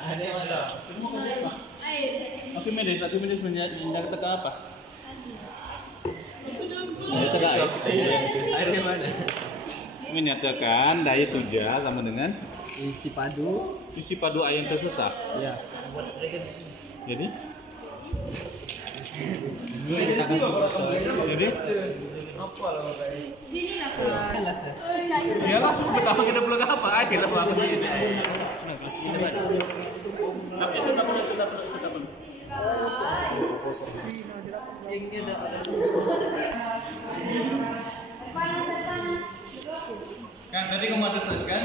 Ada mana? Oke, medis menjaga teka apa? Daya teka air. Airnya mana? Menyatakan daya tuja sama dengan Isi padu air yang tersesat. ya. Jadi Ini kita kasih foto. jadi Apa lah kayak? Sini lah. ya langsung pertama kita belum apa aja lah waktu ini. Tapi itu dapat sedap. Kan tadi kamu ada search kan,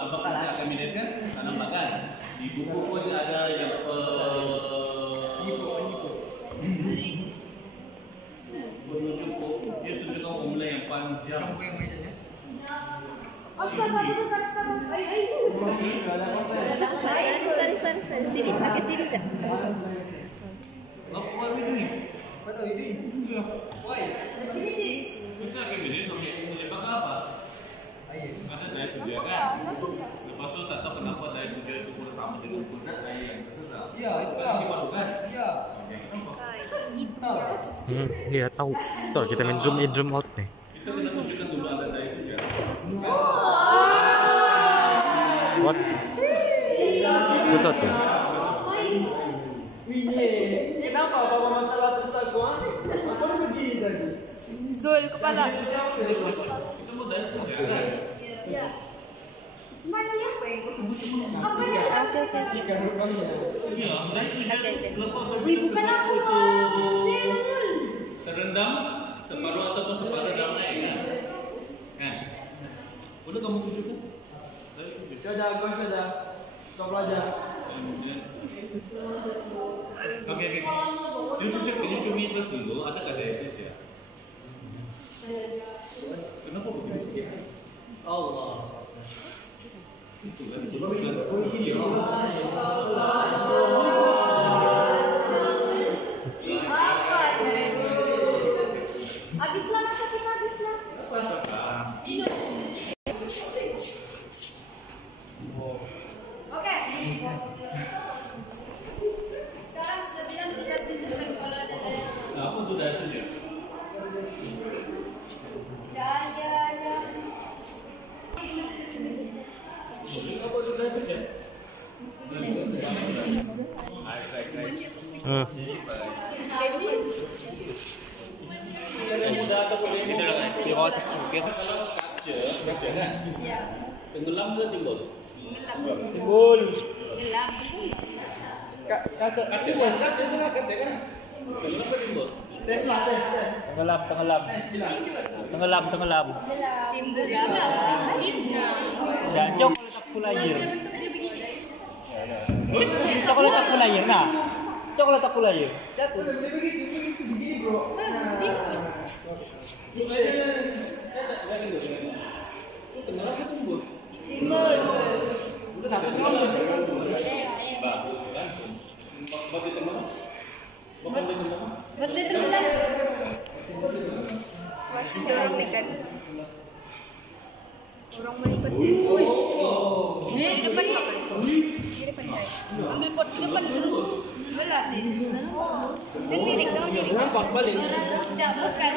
sebab saya akan medis kan, tanam makan. Di buku pun ada yang dia tunjukkan formula yang panjang. Sorry. Sini, pakai sini tak? Apa ini? Betul ini. Iya. Why? Bisa kayak gini, oke. Menyebabkan apa? Karena daya tuja kan. Lepas itu tak tahu kenapa daya tuja itu bersama dengan ukuran daya yang tersesat. Ya, itulah. Isi padu kan? Ya. Tahu. Iya tahu. Tuh kita main zoom in zoom out nih. Kita kena tunjukkan dulu ada daya tuja. What? Itu satu. Kenapa bawa masalah terus aku? Apa begini tadi? Zul kepala. Itu mau daya tuja kan? Ya. Cuma tanya apa yang apa ya? Oke. Iya, daya tuja itu lepas Wih, bukan aku, Pak. terendam separuh ataupun separuh dalam air kan? Kan? Udah kamu tunjukkan? Daya tuja. Sudah, gua sudah. Kau belajar. Oke. Show me terus dulu, ada kata itu ya. Kenapa begini sih? Allah. Itu kan Habislah masa kita habislah. Oke. Sekarang sebelum kita tunjukkan kalau ada daya. Apa tuh daya tuja? Daya yang Apa tuh daya tuja? Yang muda ataupun yang muda kan? Kalau kaca kan? ya Tenggelam ke timbul? Timbul. gelap. Kaca itu kan Tenggelam ke timbul? Tenggelam. Tim gelap. Ya, coklat aku lahir. Coklat aku lahir. Nah, coklat aku lahir. Jatuh. begini bro. Tenggelam ke timbul? Timbul. Udah tak tenggelam. Bagi tenggelam? Bagi tenggelam? Betul tenggelam. Pasti dorong dekat. Orang meliput. Ini depan apa? Kiri pandai. Ambil pot di depan terus. Gelap deh. Dan miring dong. Nampak balik. Tidak bukan.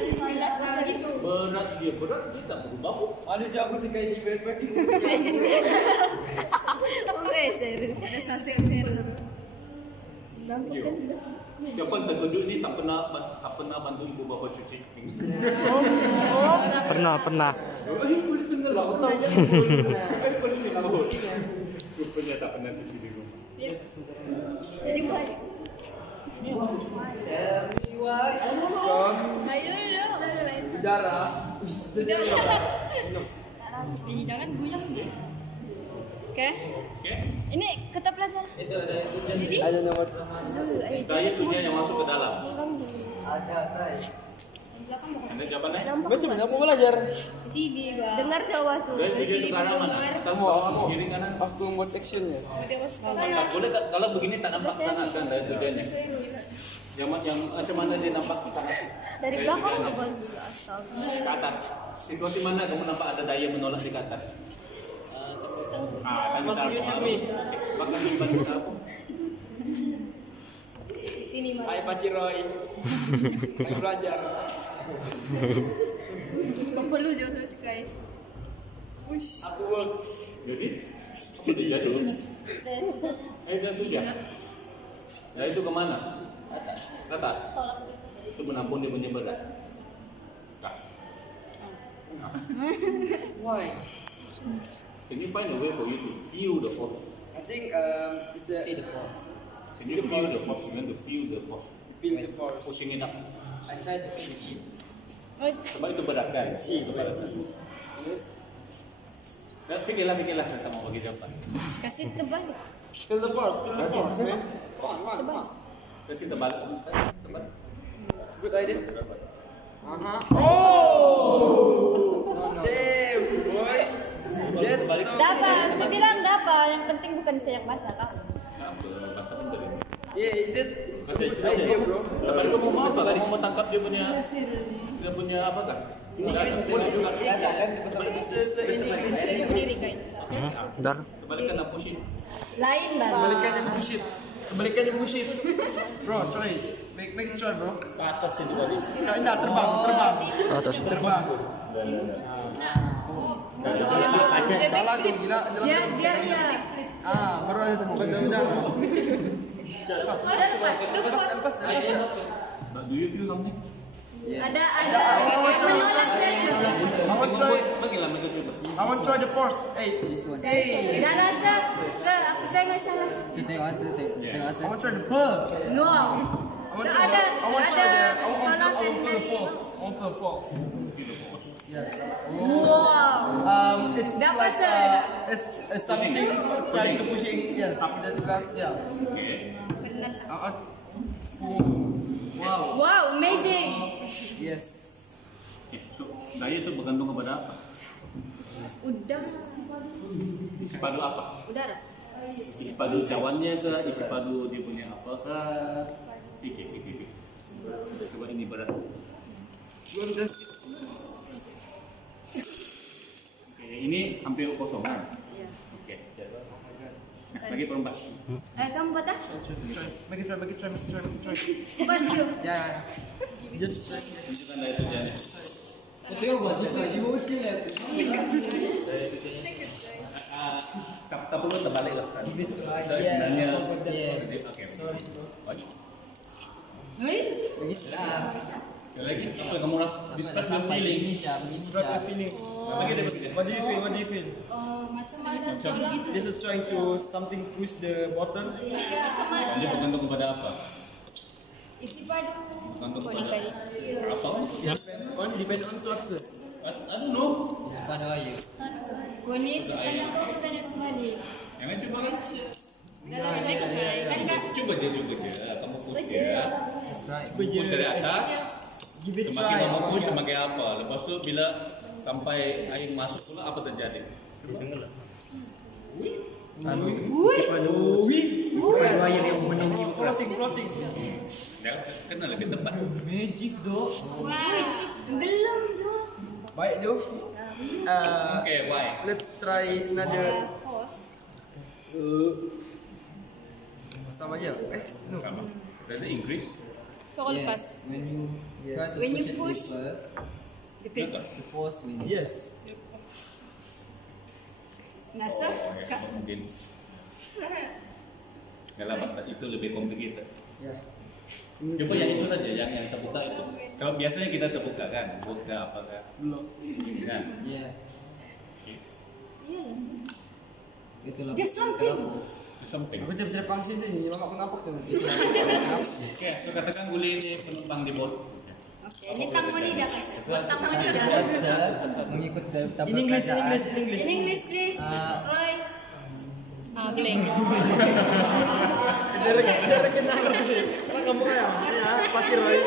Jelas gitu. Berat dia tak berubah kok. Ada jago sih kayak di bed. Ada sase-sase. Siapa yang terkejut ini tak pernah bantu ibu bapa cuci piring. Pernah. Boleh tenggelam. Boleh tenggelam. Rupanya tak pernah cuci di rumah. Jadi balik. Jos. Ayo dong. Udara. Jangan guyang deh. Oke. Ini kata pelajar. Itu ada Jadi ada nomor Daya tuja yang masuk ke dalam. ada saya. Ada jawabannya? Macam mana aku belajar? di sini, Bang. Dengar Jawa tuh. Daya tuja Dari itu sini kanan mana? dengar. Atas Mau, bawah mau. kiri kanan. Aku buat actionnya. Dia masuk Tak boleh kalau begini tak nampak sangat kan daya tujanya. Yang macam mana dia nampak sangat? dari Daya belakang tujanya. apa sih? Astaga. Ke atas. Situasi mana kamu nampak ada daya menolak di ke atas? Ah, Masih gitu, Mi. Makan di balik apa? Di sini mah. Hai Pak Ciroy. Lagi belajar. Kau perlu jauh sekali. Aku work. Jadi, sudah jadul. Jadul ya. Ya itu kemana? Ke atas. Tolak. Itu menampung dia punya berat. Kak. Why? Can you find a way for you to feel the force? I think it's a see the force. Can you feel the force? You want to feel the force. Feel the force. Pushing it up. I try to feel the chi. Coba itu beratkan. Kepada chi. Nah, fikirlah kita mau bagi jawaban. Kasih terbalik. Feel the force. Feel the force, man. Come on. Kasih tebal. Tebal. Good idea. Oh! Damn, boy. That's so Dapat, saya bilang dapat. Yang penting bukan saya yang masak. Bahasa penting. yeah, you did Kasih good itu aja. idea, bro. Tebal itu mau apa? Tadi mau tangkap dia punya apa kan? Boleh juga. Ada kan di pesawat in English. Lagi berdiri kain. Bentar. Kembalikan dan pushing. Lain bang. Kebalikannya push it. Kebalikannya push it. Bro, try. Make it try, bro. Ke atas ini tadi. Kau terbang. Atas. Terbang. Salah tuh, gila. Dia iya. Baru ada benar-benar. Lepas. Do you feel something? Ada menolak biasa. I want try. Bagilah mereka coba. I want try the force. Hey. Dah lah aku tengok salah. I want try the pearl. No. I want Ada feel the force. Yes. Wow. It's Dapat like sir. it's something trying to pushing. Yes. That class. Yeah. Oke. Wow, amazing. Yes. So, daya itu bergantung kepada apa? Udah. Isi padu apa? Udara. Isi padu cawannya ke? Isi padu dia punya apa ke? Oke. Coba ini berat. Oke, ini hampir kosong kan? Iya. Oke. Nah, lagi perempat. Kamu buat ah? Make it try. Baju. Yeah. Just try. Tunjukkan daya kerjanya. Tak perlu terbalik lah kan? Sebenarnya. Oke. Hei? Sekali lagi, apa yang kamu rasa? Describe your feeling. Describe your feeling. Bagi dia begitu. What do you feel? Macam tolak gitu. This is trying to something push the button. Iya. Dia bergantung kepada apa? Isi padu. Bergantung Kau kepada nikahi. apa? Depend on structure. I don't know. Kau ni tanya kau tanya semali. Yang lain coba kan? Dalam kan Coba dia. Kamu push dia. Push dari atas. Give it Semakin try. kamu push semakin apa? Lepas tu bila sampai air masuk pula apa terjadi? Dengarlah. Wih. Air yang floating. Dah kena lebih tepat. Magic doh. Gelem tu. Baik doh. Okay, why? Let's try another. Pos. Sama aja. No. Apa? Does it increase? So kau lepas. When you try to When you push push, it Depend. Betul. the force will Yes. Nasa? Mungkin. Kalau itu lebih complicated. yeah. Coba yang itu saja, yang terbuka itu. Kalau biasanya kita terbuka kan, buka apakah? Belum. Kan? Yeah. Iya lah. Itulah. There's something. Something. Aku tidak fungsi tu ni, memang kenapa tu? Oke, so katakan guli ini penumpang di bot. Oke, ini tang dah kasih. Buat tang dah. Mengikut tabel In English, kerajaan. In English please. Roy. Boleh. Dia kenal. Kalau kamu ya, pakir lagi.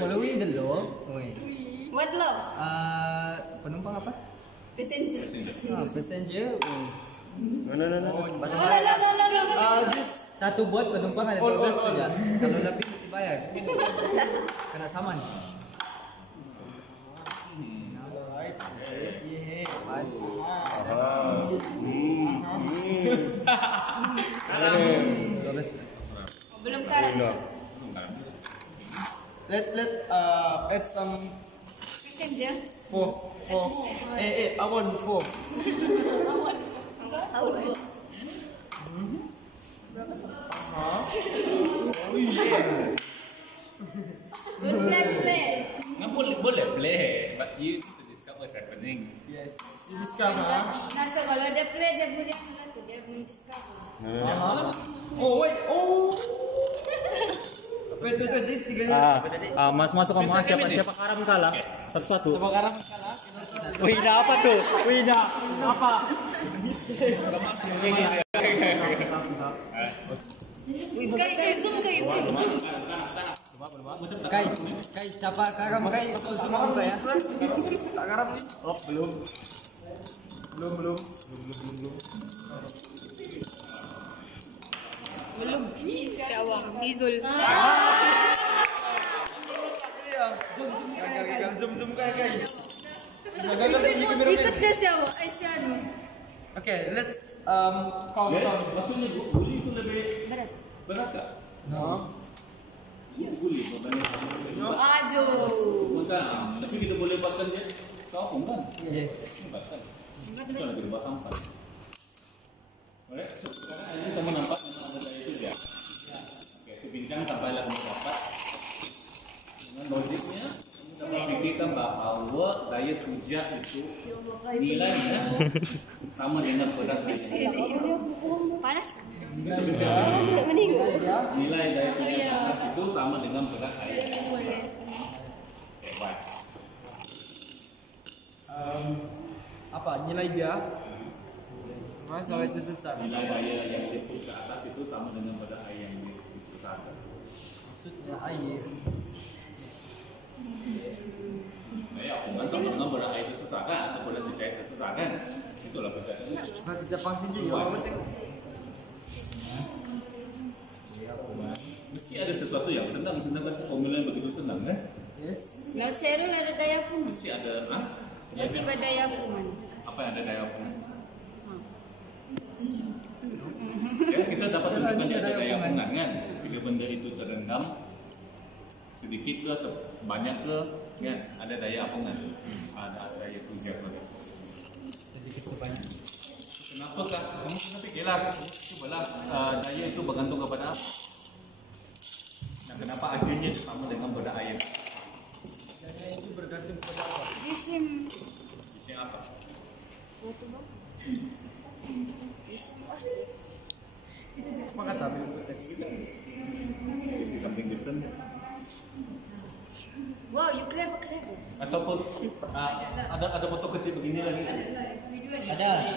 Following the law. Wait. What law? Penumpang apa? Passenger. Passenger. No. Bahasa No. Melayu. Satu buat penumpang ada 12 saja. Kalau lebih mesti bayar. Kena saman. Belum karat. Let add some Messenger. four. I want four. Play. Boleh play, but you need to discover what's happening. Yes. You discover. Nasa kalau dia play dia boleh mana tu dia belum discover. Oh wait. Oh. Wait. This tiga. Masuk sama siapa karam kalah. Satu-satu. Coba karam kalah. Wina apa tuh? Wina apa? Kai zoom. Kai siapa karam kai? Kau semua apa ya? Tak karam nih? Oh, belum. Belum. Siawang. Sizul. Zoom kai. Ikut dia siawang. Sianu. Okay, let's count. Maksudnya guli itu lebih berat tak? No. Guli berbanding Ajo. bukan, tapi kita boleh buatkan dia saung kan? Yes. Buatkan. Itu lagi buat sampah. Alright, so sekarang ini kamu nampak memang ada daya itu dia. Oke, so bincang sampailah kamu dapat dengan logiknya kamu dapat fikirkan bahwa daya puja itu nilainya sama dengan berat daya. Panas. Tidak meninggal. Nilai daya puja di atas itu sama dengan berat daya. Oke, baik. Apa nilai dia? Masa itu sesat. Nilai daya yang diput ke atas itu sama dengan berat air yang disesatkan. Maksudnya air. Ya, hubungan sama dengan berat air disesatkan atau berat cecair disesatkan. Itulah perbedaannya. Nanti Jepang sini ya. Mesti ada sesuatu yang senang kan formula yang begitu senang kan? Yes. Lah Serul ada daya pun. Mesti ada Tiba daya pun. apa yang ada daya pungan? Ya, kita dapat menunjukkan dia ada daya pungan kan? Bila benda itu terendam sedikit ke banyak ke kan ada daya pungan. Ada daya puja pada. Sedikit sebanyak. Kenapakah? Kamu kena fikirlah. Cubalah daya itu bergantung kepada apa? Dan kenapa akhirnya sama dengan berat air? Daya itu bergantung pada apa? Jisim. Isinya apa? Batu bang. Jisim pasti. Apa kata bilang teks? This is something different. Wow, you clever. Ataupun ada foto kecil begini lagi. Ada.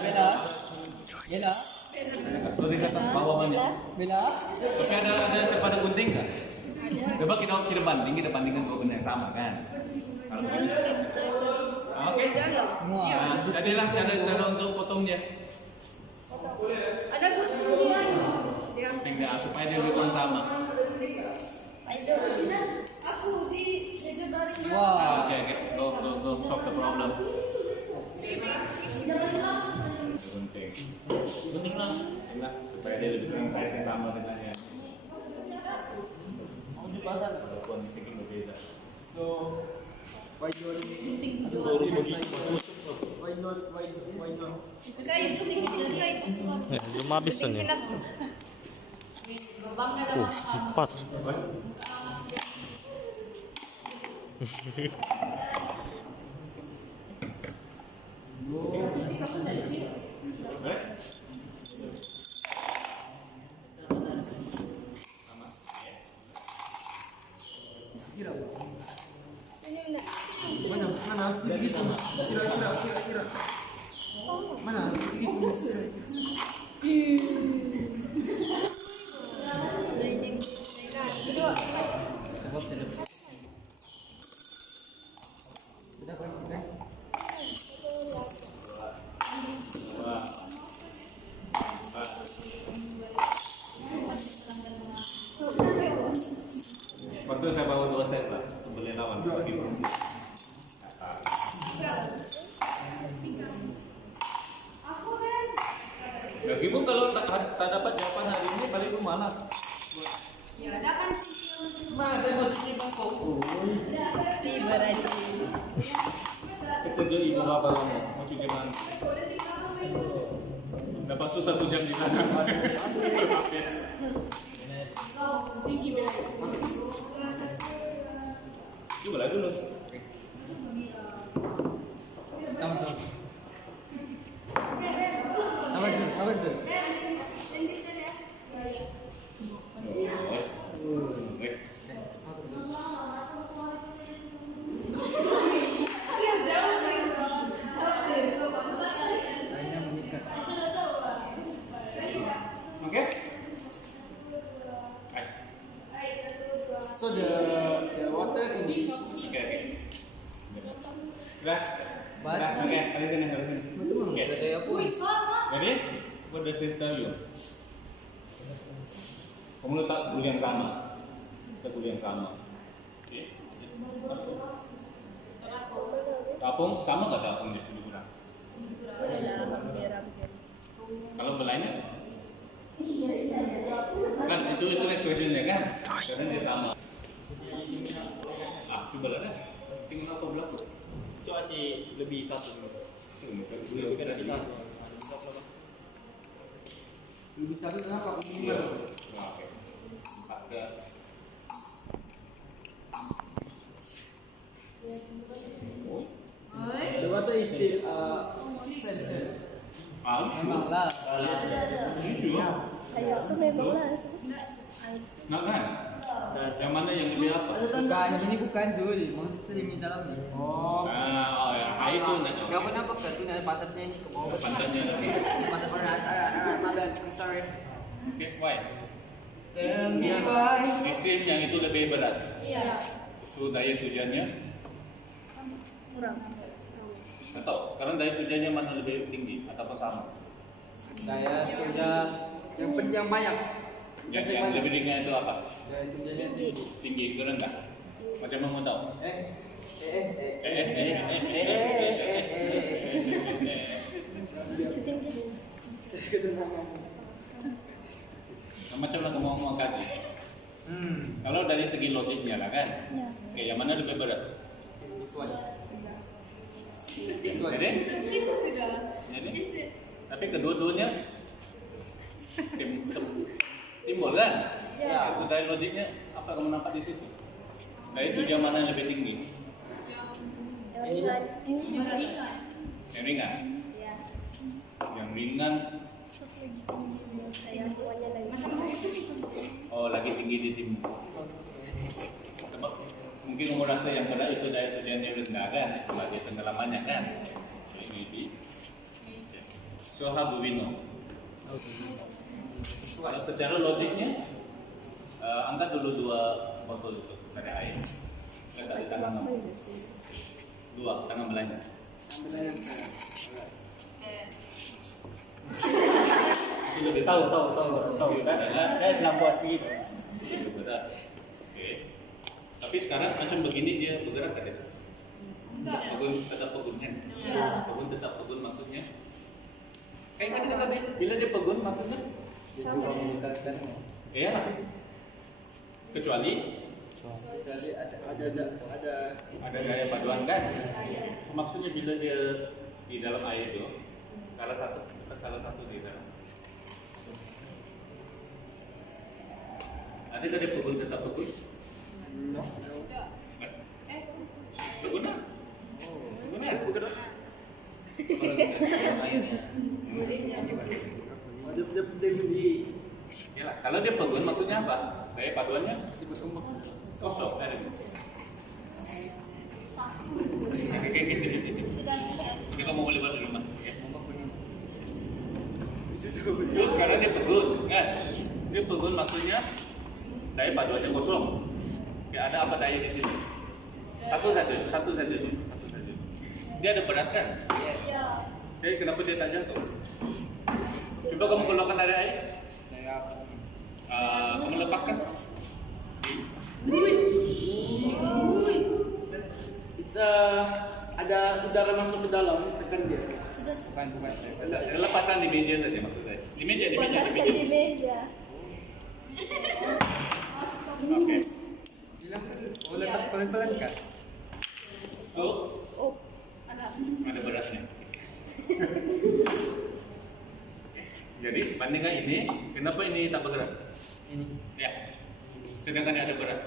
Bella. Seperti kata bawah banyak. Bella. Tapi ada sepadan gunting nggak? Coba kita bandingkan dua benda yang sama kan? Kalau begini. Oke. Wah, Jadilah cara untuk potongnya. Ada gunting. Tinggal supaya dia lebih kurang sama. Aku di sejebaring. Wah. Oke, go solve the problem. Gunting lah, supaya dia lebih kurang size yang sama dengannya. Mau dipasang. Walaupun sedikit berbeza. So, why not? Kayak itu sih kayak itu. Lumabis na niya. Empat. Mana sedikit? Kira-kira. Mana sedikit? Kedua. tak dapat jawaban hari ini balik rumah lah. Ya, ada kan sih. Mas, saya mau cuci mangkok. Tiba aja. Ketujuh ibu bapak kamu mau cuci mangkok. Dapat susah 1 jam di sana. Coba lah dulu. Sabar dulu. Airnya mengikat. Oke. So the water in this Oke. Sudah. But- Oke, kali sini. betul Oke. ada apa? Ready? What does this tell you? Kamu letak gulu yang sama. Letak gulu yang sama. Oke. Masuk. Tapung sama nggak tapung di situ kurang? Kalau belainya? Kan itu expressionnya kan? Karena dia sama. Ah, coba lah. Tinggal apa belakang? Itu masih lebih 1 dulu. Lebih Lebih 1. Lebih satu kenapa? Iya. Oke. 4 ke. Oh. The water is still same. Ah, Memang sure. lah. You sure? Kayak aku memang lah. Nak kan? Yang mana yang lebih apa? Bukan, ini bukan Zul. Maksud sering di dalam ni. Oh ya, air tu nak. Kau kenapa satunya pantatnya ini ke bawah? Pantatnya nanti. Pantat mana? My bad. I'm sorry. Okay, why? Bye. Isim yang itu lebih berat. Iya. So daya hujannya Kurang. atau sekarang daya hujannya mana lebih tinggi ataupun sama? Daya kerja yang banyak. Yang lebih ringan itu apa? Daya kerjanya tinggi. Tinggi ke rendah? Macam mana tahu? Macam mana kamu mau kaji? Kalau dari segi logiknya lah kan? Ya. Oke, yang mana lebih berat? This one. Jadi? Jadi? Tapi kedua-duanya timbul kan? Ya. So, dari logiknya apa kamu nampak di situ? Dari tujuan mana yang lebih tinggi? Ringan. Yang ringan. Ya. Yang ringan, Saya tuanya lagi. oh lagi tinggi di timbul. Sebab mungkin kamu rasa yang berat itu dari tujuannya rendah kan? Itu lagi tenggelamannya kan? So, ini di. So how do we know? Kalau secara logiknya, angkat dulu 2 botol itu dari air, letak di tangan kamu. 2 tangan belanja. Itu lebih Tahu kan? Saya bilang puas begitu. lebih berat. Oke. Tapi sekarang macam begini dia bergerak kan itu? Pegun tetap pegun kan? Pegun tetap pegun maksudnya? Kayak kan kita tadi bila dia pegun maksudnya? Dia juga meningkatkannya. Iya lah. Kecuali ada gaya paduan kan? Maksudnya bila dia di dalam air itu salah satu di dalam. Ada tadi pegun tetap pegun? Seguna? Seguna bergerak. Ya, kalau dia pegun maksudnya apa? Gaya paduannya masih bersumber kosong kan? Ini kamu mau lewat di rumah. Ya. Terus sekarang dia pegun, kan? Dia pegun maksudnya daya paduannya kosong. Kayak ada apa daya di sini? Satu saja. Dia ada berat kan? Iya. Jadi kenapa dia tak jatuh? Coba kamu keluarkan dari air. Kamu lepaskan. It's ada udara masuk ke dalam, tekan dia. Sudah. Bukan. Ada lepaskan di meja saja maksudnya. Di meja. Di meja. Oke. Bilang oh letak pelan-pelan kan. So, Oh, ada. ada berasnya. Jadi bandingkan ini, kenapa ini tak bergerak? Ini. Ya. Sedangkan ini ada berat.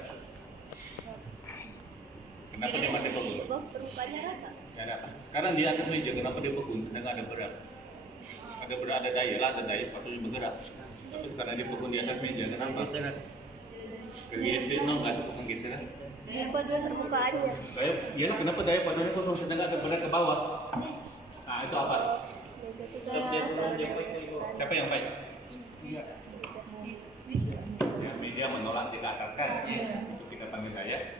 Kenapa dia masih pegun? Permukaannya rata. Ya, ada. Sekarang di atas meja, kenapa dia pegun? Sedangkan ada berat. Ada berat, ada daya lah, ada daya sepatunya bergerak. Tapi sekarang dia pegun di atas meja, kenapa? Kegeser, no, nggak suka menggeser. Daya paduan permukaannya. Daya, iyalah kenapa daya paduannya kosong sedangkan ada berat ke bawah? Nah itu apa? Siapa yang fight? Ya, meja menolak di atas kan? Untuk kita panggil saya.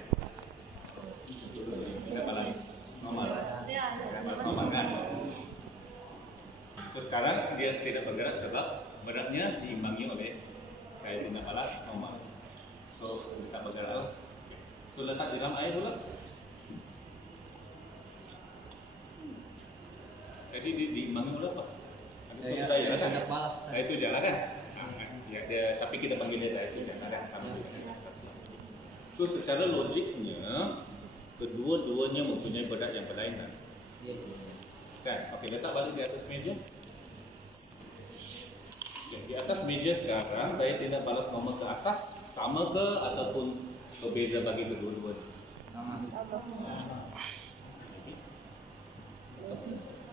Tidak balas nomor. Tidak balas nomor kan? Terus sekarang dia tidak bergerak sebab beratnya diimbangi oleh kayak tidak balas nomor. So kita bergerak. So letak di dalam air pula. Jadi diimbangi oleh apa? Ada sumber daya kan? Ada balas. Nah itu jalan kan? Ya, tapi kita panggil dia daya itu jangan ada sama dengan yang atas. So secara logiknya kedua-duanya mempunyai berat yang berlainan. Yes. Kan? Oke, letak balik di atas meja. Ya, di atas meja sekarang daya tindak balas nomor ke atas sama ke ataupun berbeza bagi kedua-duanya.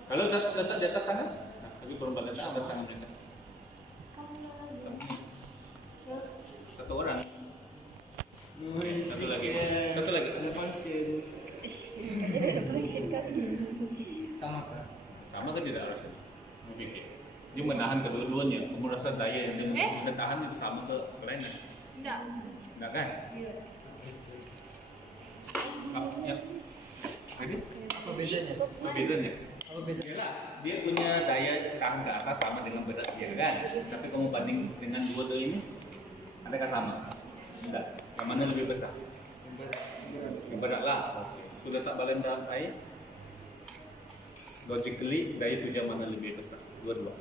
Kalau letak di atas tangan, lagi perempuan letak atas tangan mereka. Satu orang. Satu lagi. Sama kan? Sama kan tidak rasa? Memikir. Dia menahan kedua-duanya. Kamu rasa daya yang dia tahan itu sama ke kelainan? Enggak. Enggak kan? Ya. Ready? Apa bedanya? Apa bedanya? Dia punya daya tahan ke atas sama dengan berat dia kan? Tapi kamu banding dengan dua ini, adakah sama? Tidak. Yang mana lebih besar? Yang berat lah. Sudah tak balen dalam air? Logically, daya tujuan mana lebih besar? Dua-dua.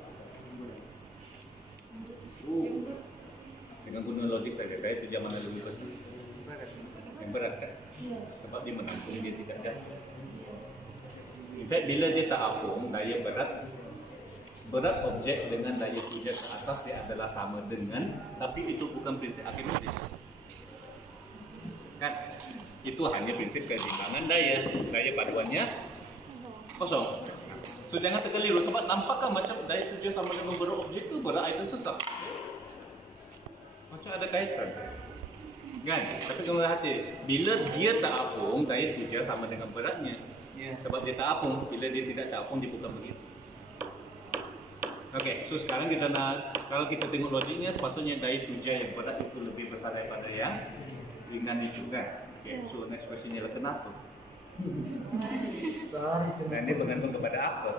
Dengan guna logik saja, daya tujuan mana lebih besar? Yang berat kan? Sebab dia menampung, dia tidak jatuh. In fact, bila dia tak apung, daya berat objek dengan daya tujuan ke atas dia adalah sama dengan, tapi itu bukan prinsip akinetik. Kan? Itu hanya prinsip keseimbangan daya paduannya kosong. So jangan terkeliru sebab nampakkan macam daya tujuan sama dengan berat objek itu berat itu sesat. Macam ada kaitan. Kan? Tapi kamu hati, bila dia tak apung, daya tujuan sama dengan beratnya. Sebab dia tak apung, bila dia tidak tak apung dia bukan begitu. Oke, so sekarang kita nak, kalau kita tengok logiknya sepatutnya daya tujuan yang berat itu lebih besar daripada yang ringan itu kan. Oke, so next question ialah kenapa? Dan dia bergantung kepada apa?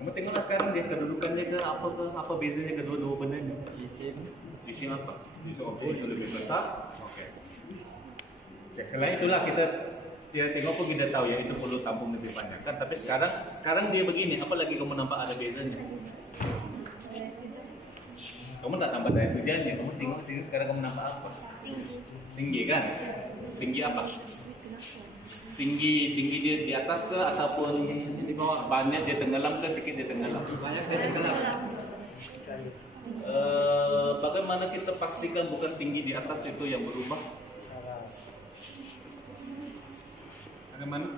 Kamu tengoklah sekarang dia kedudukannya ke apa bezanya kedua-dua benda ni? Jisim apa? Jisim objek itu lebih besar. Oke. Selain itulah kita tengok pun kita tahu ya itu perlu tampung lebih panjang kan. Tapi sekarang dia begini, apa lagi kamu nampak ada bezanya? Kamu tak tambah daya tujuannya, kamu tengok sini sekarang kamu nampak apa? Tinggi kan? Tinggi apa? Tinggi dia di atas ke ataupun di bawah? Banyak dia tenggelam ke sedikit dia tenggelam? Banyak saya tenggelam. Bagaimana kita pastikan bukan tinggi di atas itu yang berubah? Bagaimana?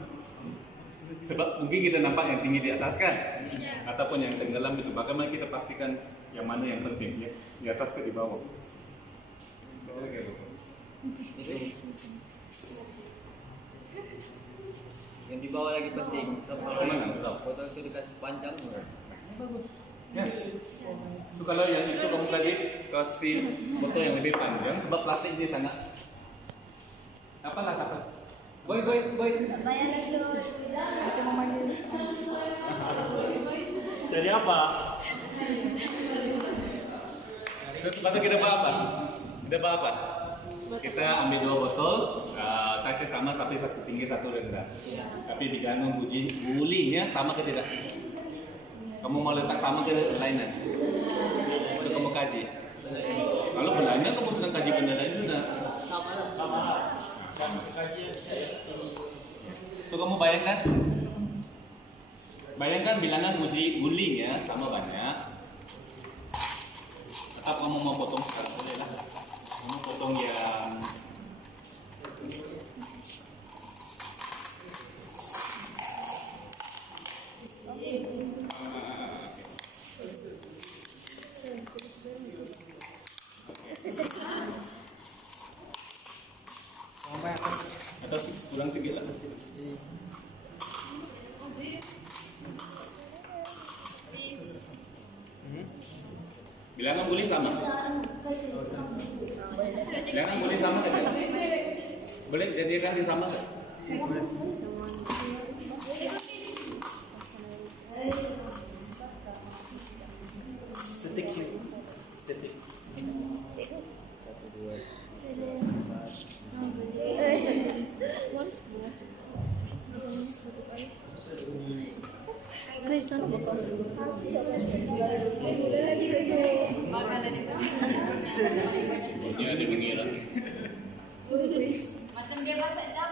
Sebab mungkin kita nampak yang tinggi di atas kan? Ataupun yang tenggelam itu. Bagaimana kita pastikan yang mana yang penting ya? Di atas ke di bawah? Yang di bawah lagi penting. Mana? Foto itu dikasih panjang. Bagus. Ya. So, kalau yang itu kamu tadi kasih foto yang lebih panjang sebab plastik dia sangat apa? Boy. Jadi apa? Terus sepatu kita bawa apa? Kita ambil 2 botol size sama tapi satu tinggi satu rendah. Tapi digantung gulinya sama ke tidak? Kamu mau letak sama ke lainan? Atau kamu kaji? Kalau berlainan kamu sedang kaji benda lain sudah. So kamu bayangkan bilangan gulinya sama banyak. Atau kamu mau potong sekarang boleh lah. Kamu potong yang atau kurang sedikit lah. Bilangan guli sama. Bilangan guli sama kan? Boleh jadikan di sama kan? Estetik. Macam dia masak jam.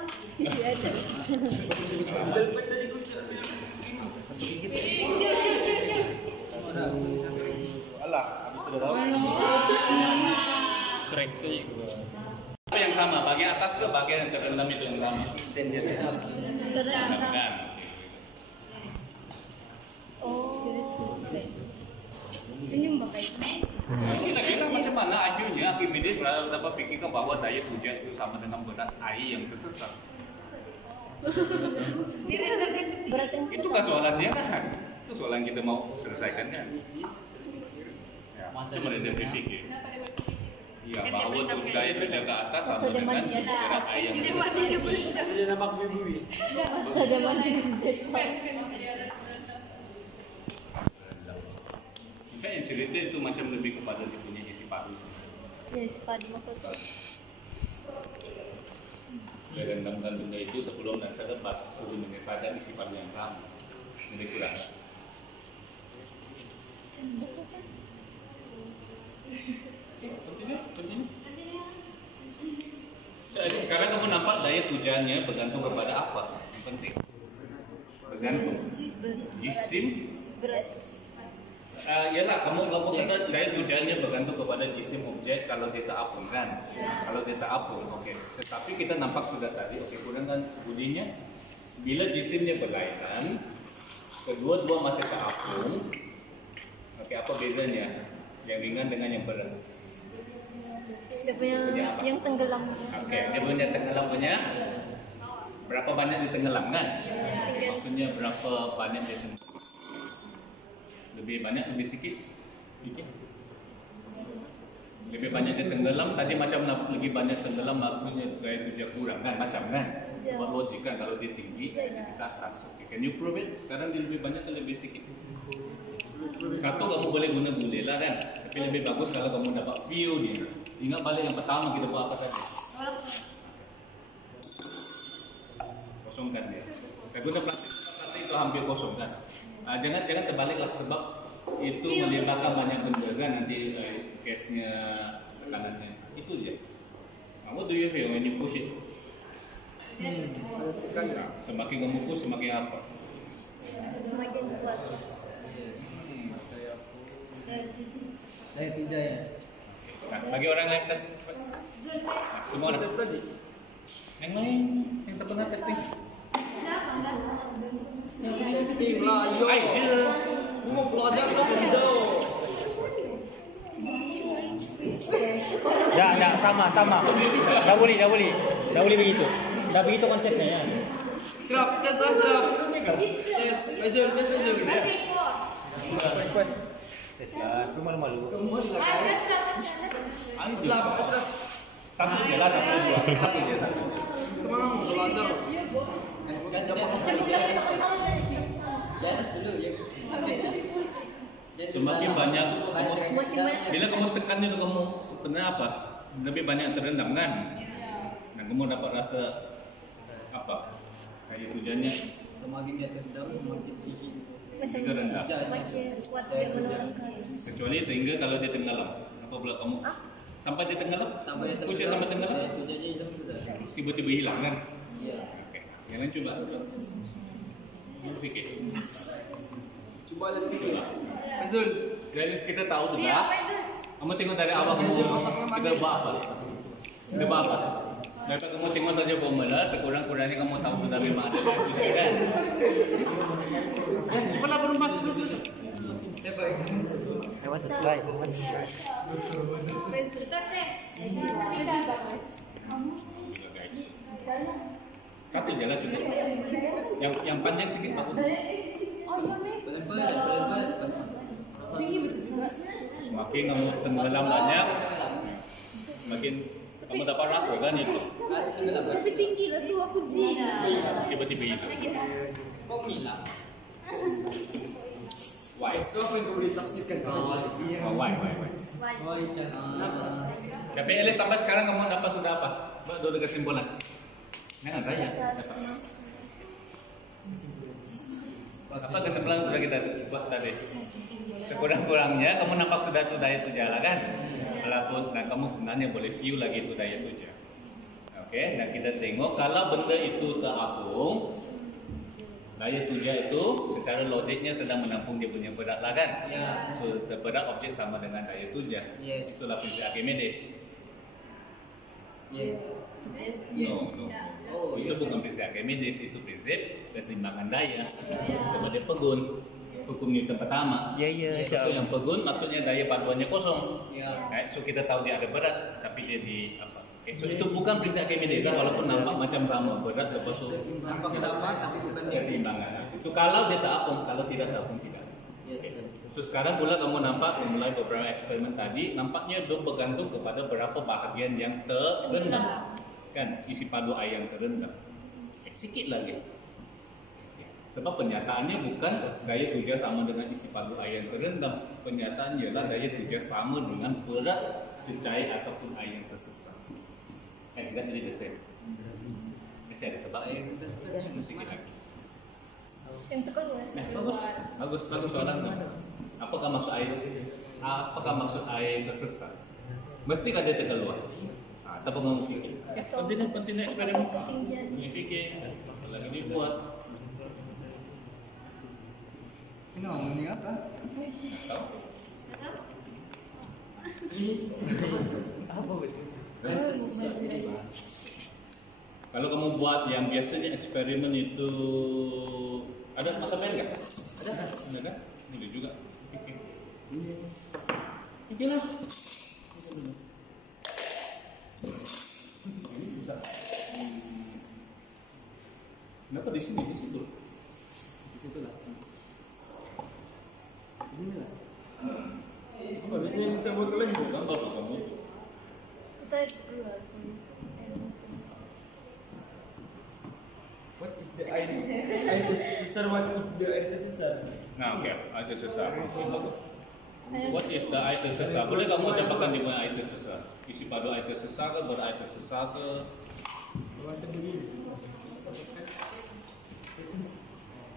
Alah, habis sudah tahu. Korek saja. Apa yang sama? Bagian atas ke bagian yang terendam itu yang sama? Senjata. Benar. Senyum pakai. Kira-kira macam mana akhirnya Archimedes dapat fikirkan bahwa daya hujan itu sama dengan berat air yang tersesat. Itu kan soalan dia kan? Itu soalan kita mau selesaikan kan? Ya, cuma dia berpikir. Ya, bahwa daya hujan ke atas sama dengan berat air yang tersesat. Dia nampak bumi. Masa zaman Mungkin yang cerita itu macam lebih kepada dia punya isi paru. Yes, padi motor. Dia rendamkan benda itu sebelum dan selepas sudah menyesadar isi paru yang sama. Lebih kurang. Continue. Jadi sekarang kamu nampak daya hujannya bergantung kepada apa? Yang penting. Bergantung. Jisim. Yalah, kamu kata daya hujannya bergantung kepada jisim objek kalau dia tak apung kan? Kalau dia tak apung, oke. Tetapi kita nampak sudah tadi, oke, kurang kan bunyinya. Bila jisimnya berlainan, kedua-dua masih tak apung. Oke, apa bezanya? Yang ringan dengan yang berat. Dia punya yang tenggelam. Oke, dia punya tenggelam punya berapa banyak dia tenggelam kan? Maksudnya berapa banyak dia tenggelam? Lebih banyak, lebih sikit? Lebih banyak dia tenggelam. Tadi macam lebih banyak tenggelam maksudnya daya hujan kurang kan? Macam kan? Buat logik kan kalau dia tinggi, dia ke atas. Okay. Can you prove it? Sekarang dia lebih banyak atau lebih sikit? Satu kamu boleh guna gule lah kan? Tapi lebih bagus kalau kamu dapat view dia. Ingat balik yang pertama kita buat apa tadi? Kosongkan dia. Saya guna plastik itu hampir kosong kan? Jangan terbaliklah sebab itu melibatkan banyak benda kan nanti gasnya, tekanannya itu aja. What do you feel when you push it? Semakin kamu push semakin apa? Semakin kuat. Daya tujanya. Nah, bagi orang lain tes. Semua orang. Yang lain yang terpernah testing. Testing lah, yo. Ayo. Mau belajar kan jauh. Ya, sama. Dah boleh begitu. Dah begitu konsepnya ya. Serap, serap. Tes, Faizul. Tes lah, tu malu-malu. Ayo. Satu je lah, satu je. Semangat mau belajar. Jangan dulu ya. Semakin banyak kamu, bila kamu tekan itu kamu sebenarnya apa? Lebih banyak terendam kan? Nah kamu dapat rasa apa? Kayak hujannya Semakin dia terdam, semakin tinggi. Macam itu rendah. makin kuat dia menurun ke atas. Kecuali sehingga kalau dia tenggelam. Apabila kamu sampai dia tenggelam, Sampai dia usia sampai tenggelam, daya tujanya hilang sudah. tiba-tiba hilang kan? Iya. Oke, yang lain coba. Pikir. Coba lebih. Azul, jadi kita tahu Iya, sudah. apa itu? Kamu tengok dari awal kamu kita buat apa? Kita buat apa? Daripada kamu tengok saja formula, sekurang-kurangnya kamu tahu sudah memang ada daya tuja kan? Cepat berempat terus. I want to try. Guys, letak tes. Tidak bagus. Satu jalan cukup. Yang panjang sedikit bagus. Pelan-pelan. Tinggi betul juga. Semakin kamu tenggelam banyak, makin kamu dapat rasa kan itu. Rasa tenggelam. Tapi tinggi lah tu aku jin. Tiba-tiba hilang. Kok hilang? Why? So apa yang kau boleh tafsirkan? Oh, why? Oh, insyaAllah. Tapi Elis sampai sekarang kamu dapat sudah apa? Buat dua kesimpulan. Jangan saya. Apa kesimpulan sudah kita buat tadi? Sekurang-kurangnya kamu nampak sudah itu daya tuja lah kan? Walaupun nah kamu sebenarnya boleh view lagi itu daya tuja. Oke, nah kita tengok kalau benda itu terapung, daya tuja itu secara logiknya sedang menampung dia punya berat lah kan? Ya. So, berat objek sama dengan daya tuja. Yes. Itulah prinsip Archimedes. Yes. No. Oh, itu bukan prinsip Archimedes, itu prinsip keseimbangan daya. Seperti pegun, hukum Newton pertama. Ya, ya, Itu yang pegun maksudnya daya paduannya kosong. Ya. Right? So kita tahu dia ada berat, tapi dia di apa? Okay. So itu bukan prinsip Archimedes lah, walaupun nampak macam sama berat lepas itu Nampak sama tapi bukan dia. keseimbangan. Itu kalau dia terapung, kalau tidak terapung tidak. Yes. So sekarang pula kamu nampak memulai beberapa eksperimen tadi, nampaknya itu bergantung kepada berapa bahagian yang terendam, kan isi padu air yang terendam. Sikit lagi. Sebab penyataannya bukan daya tuja sama dengan isi padu air yang terendam. Penyataannya adalah daya tuja sama dengan berat cecair ataupun air yang tersesat. Exactly the same. Masih ada sebab air yang tersesat, sikit lagi. Yang tekan dua. Bagus soalan. Apakah maksud air tersesat? Mesti kan dia terkeluar. Tapi kamu fikir. Penting eksperimen. Ini fikir. Lagi ni buat. Ini apa? Tahu? Apa betul? Kalau kamu buat yang biasanya eksperimen itu ada mata pen nggak? Ada kan? Ini juga. Pikirlah. Ini bisa. Kenapa di sini? Di situ. Di situ lah. Di sini lah. Cuma biasanya macam botol lagi. Gambar tuh kamu. Kita keluar. What is the air tersesat? What is the air tersesat? Nah, oke, air tersesat. Bagus. What is the air tersesat? Boleh kamu campakkan di mana air tersesat? Isi padu air tersesat ke, berair tersesat ke? Macam begini.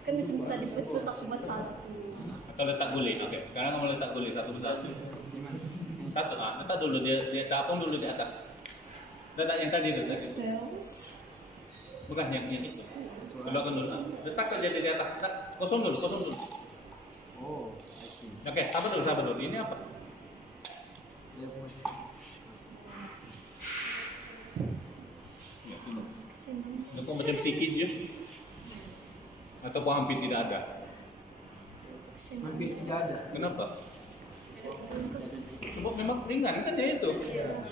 Kan macam tadi proses aku buat salah. Atau letak guling? Oke, sekarang kamu letak guling satu persatu. Satu, letak dulu dia tapung dulu di atas. Letak yang tadi tu tadi. Bukan yang itu. Keluarkan dulu. Letak saja di atas. Letak. Kosong dulu. Oh. Oke, sabar dulu. Ini apa? Ya, ini macam sikit je. Ataupun hampir tidak ada. Hampir tidak ada. Kenapa? Sebab memang ringan kan dia itu.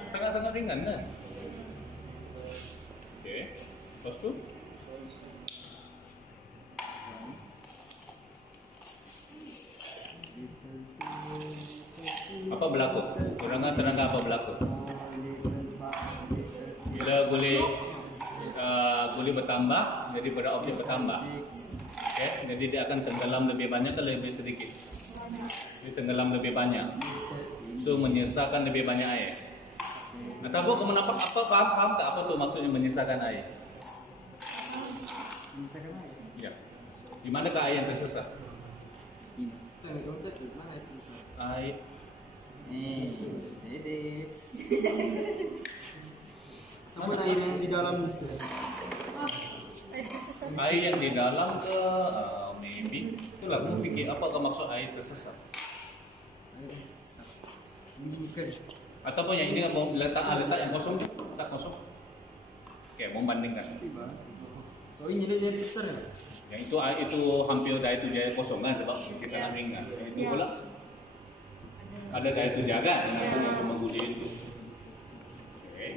Sangat-sangat ringan kan? Oke. Lepas tu? Apa berlaku? Terangkan apa berlaku? Bila guli bertambah, jadi berat objek bertambah. Okay? Jadi dia akan tenggelam lebih banyak atau lebih sedikit? Dia tenggelam lebih banyak. So menyisakan lebih banyak air. Nah, tahu kamu nampak apa? Faham tak apa tu maksudnya menyisakan air? Bisa kan aja. Ya. Di manakah ai yang tersesat? Tengah kamu tadi mana itu susah? Ai Edit. Kamu air yang di dalam bisa. ai yang di dalam ke maybe itulah aku pikir apakah maksud ai tersesat? Bukan. Ataupun yang ini mau letak yang kosong, letak kosong. Oke, mau bandingkan. So ini dia besar ya? Yang itu hampir daya itu jaya kosongan sebab kisah ringan. Yang itu pula ada daya itu jaga yang langsung menguji itu. Oke.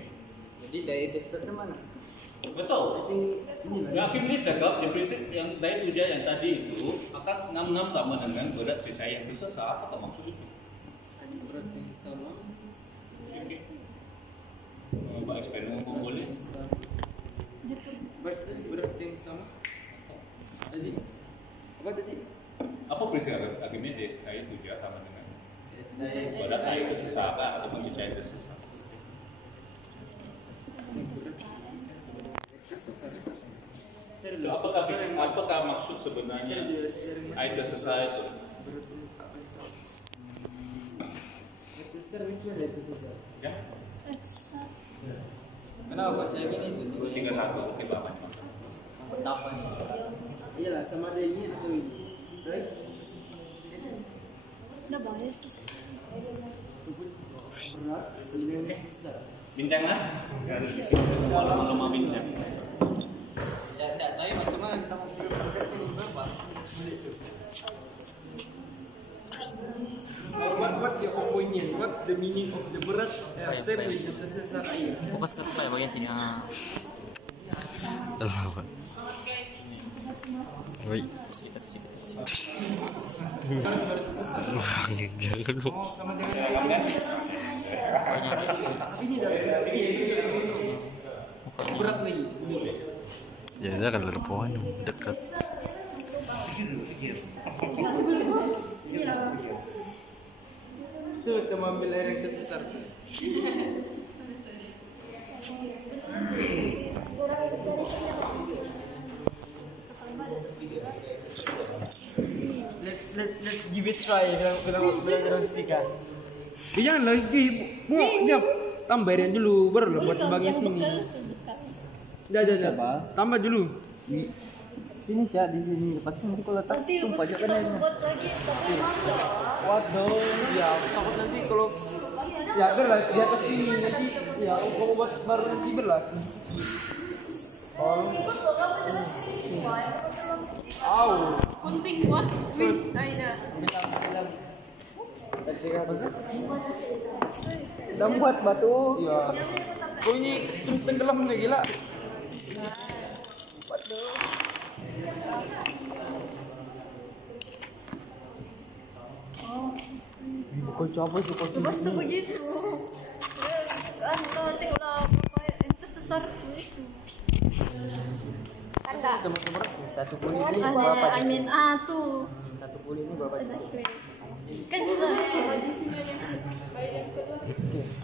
Jadi dari itu besar mana? Betul. Ini lah. Nah, Hakim ini cakap yang prinsip yang daya tuja yang tadi itu akan 66 sama dengan berat cecair yang tersesat. Apa maksud itu? Berarti sama. Oke. Pak eksperimen boleh. Berarti yang sama. Tadi. Apa tadi? Apa prinsip Hakimnya daya tuja sama dengan berat air tersesat atau cecair tersesat? Apakah maksud sebenarnya air tersesat itu? Ya? Kenapa saya gini itu? 231 kita apa? Apa nih? Iyalah sama ada ini atau ini. Right? Udah boleh terus. Berat sebenarnya besar. Bincang lah? Harus di sini lama-lama bincang. Ya enggak tahu macam mana kita mau berapa. What's your opinion? What the meaning of the berat same with the tersesat air? Fokus ke apa ya bagian sini? Terlalu. Woi, sedikit. Jangan lu. Oh, sama dengan tapi ini dari berat lagi. Ya dia kan ada pohon dekat. Coba kita ambil air yang tersesat. Let's give it try. Bilang speaker. Jangan lagi, jam tambah airnya dulu, baru buat bagian sini. Dah. Tambah dulu. Sini sih, di sini. Lepas nanti kalau letak tumpah aja kan airnya. Buat lagi tapi Waduh, ya takut nanti kalau ya berlah di atas sini nanti ya kalau buat baru nanti berlah. Oh, au. kunting wah. Ay na. Dah buat batu. Ya. Oh ini terus tenggelam nih gila. Waduh. Bukan coba sih kau Basta begitu. Ano, tingnan lang ito sa sarko ito. teman-teman satu kuli ini berapa? I mean, tuh. Satu kuli ini berapa? Kan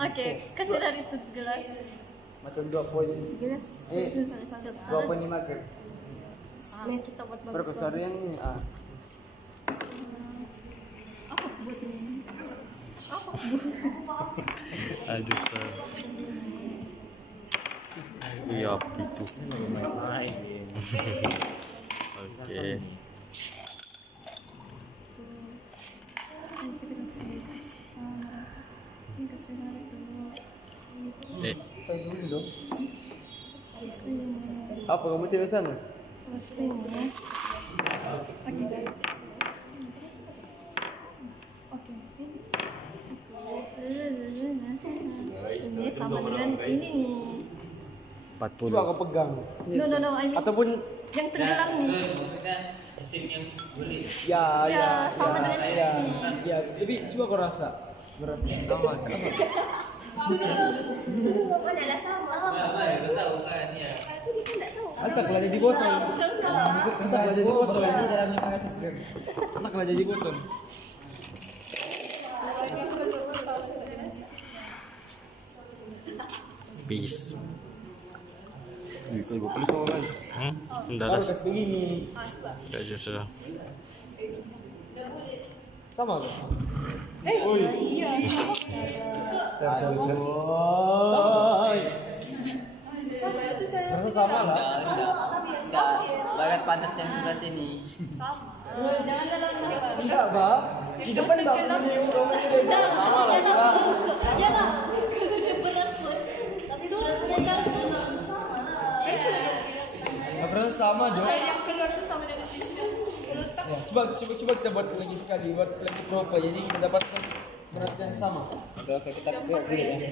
Oke, kasih dari itu gelas. Macam 2 poin. Gelas. 2.5 gram. Kita buat bagus. Berapa besar yang ini? Apa buat ini? Aduh, sir. Iya, itu. Oke. Kita dulu dong. Apa kamu tidak sana? Ini sama dengan ini nih. 40. Coba kau pegang. No, I mean Ataupun yang tenggelam nih. ya, sama dengan ya, ini. ya, tapi coba kau rasa beratnya sama. Adalah sama. Antaklah jadi botol. Betul. Antaklah jadi botol. Ini dalamnya 500 gram. Antaklah jadi botol. Peace. Udah Baru lah. kasih begini. Udah sudah. Sama kan? Iya. Itu saya Sama lah. Barat pantat yang sebelah sini. jangan dalam Enggak, Pak. Di depan enggak begini kamu sudah sama lah. jangan benar pun tapi itu sama lah Enggak pernah sama, Jo. yang keluar tuh sama dengan sini Ya, coba kita buat lagi sekali, buat lagi proper. Jadi kita dapat berat yang sama. Oke, kita klik ya.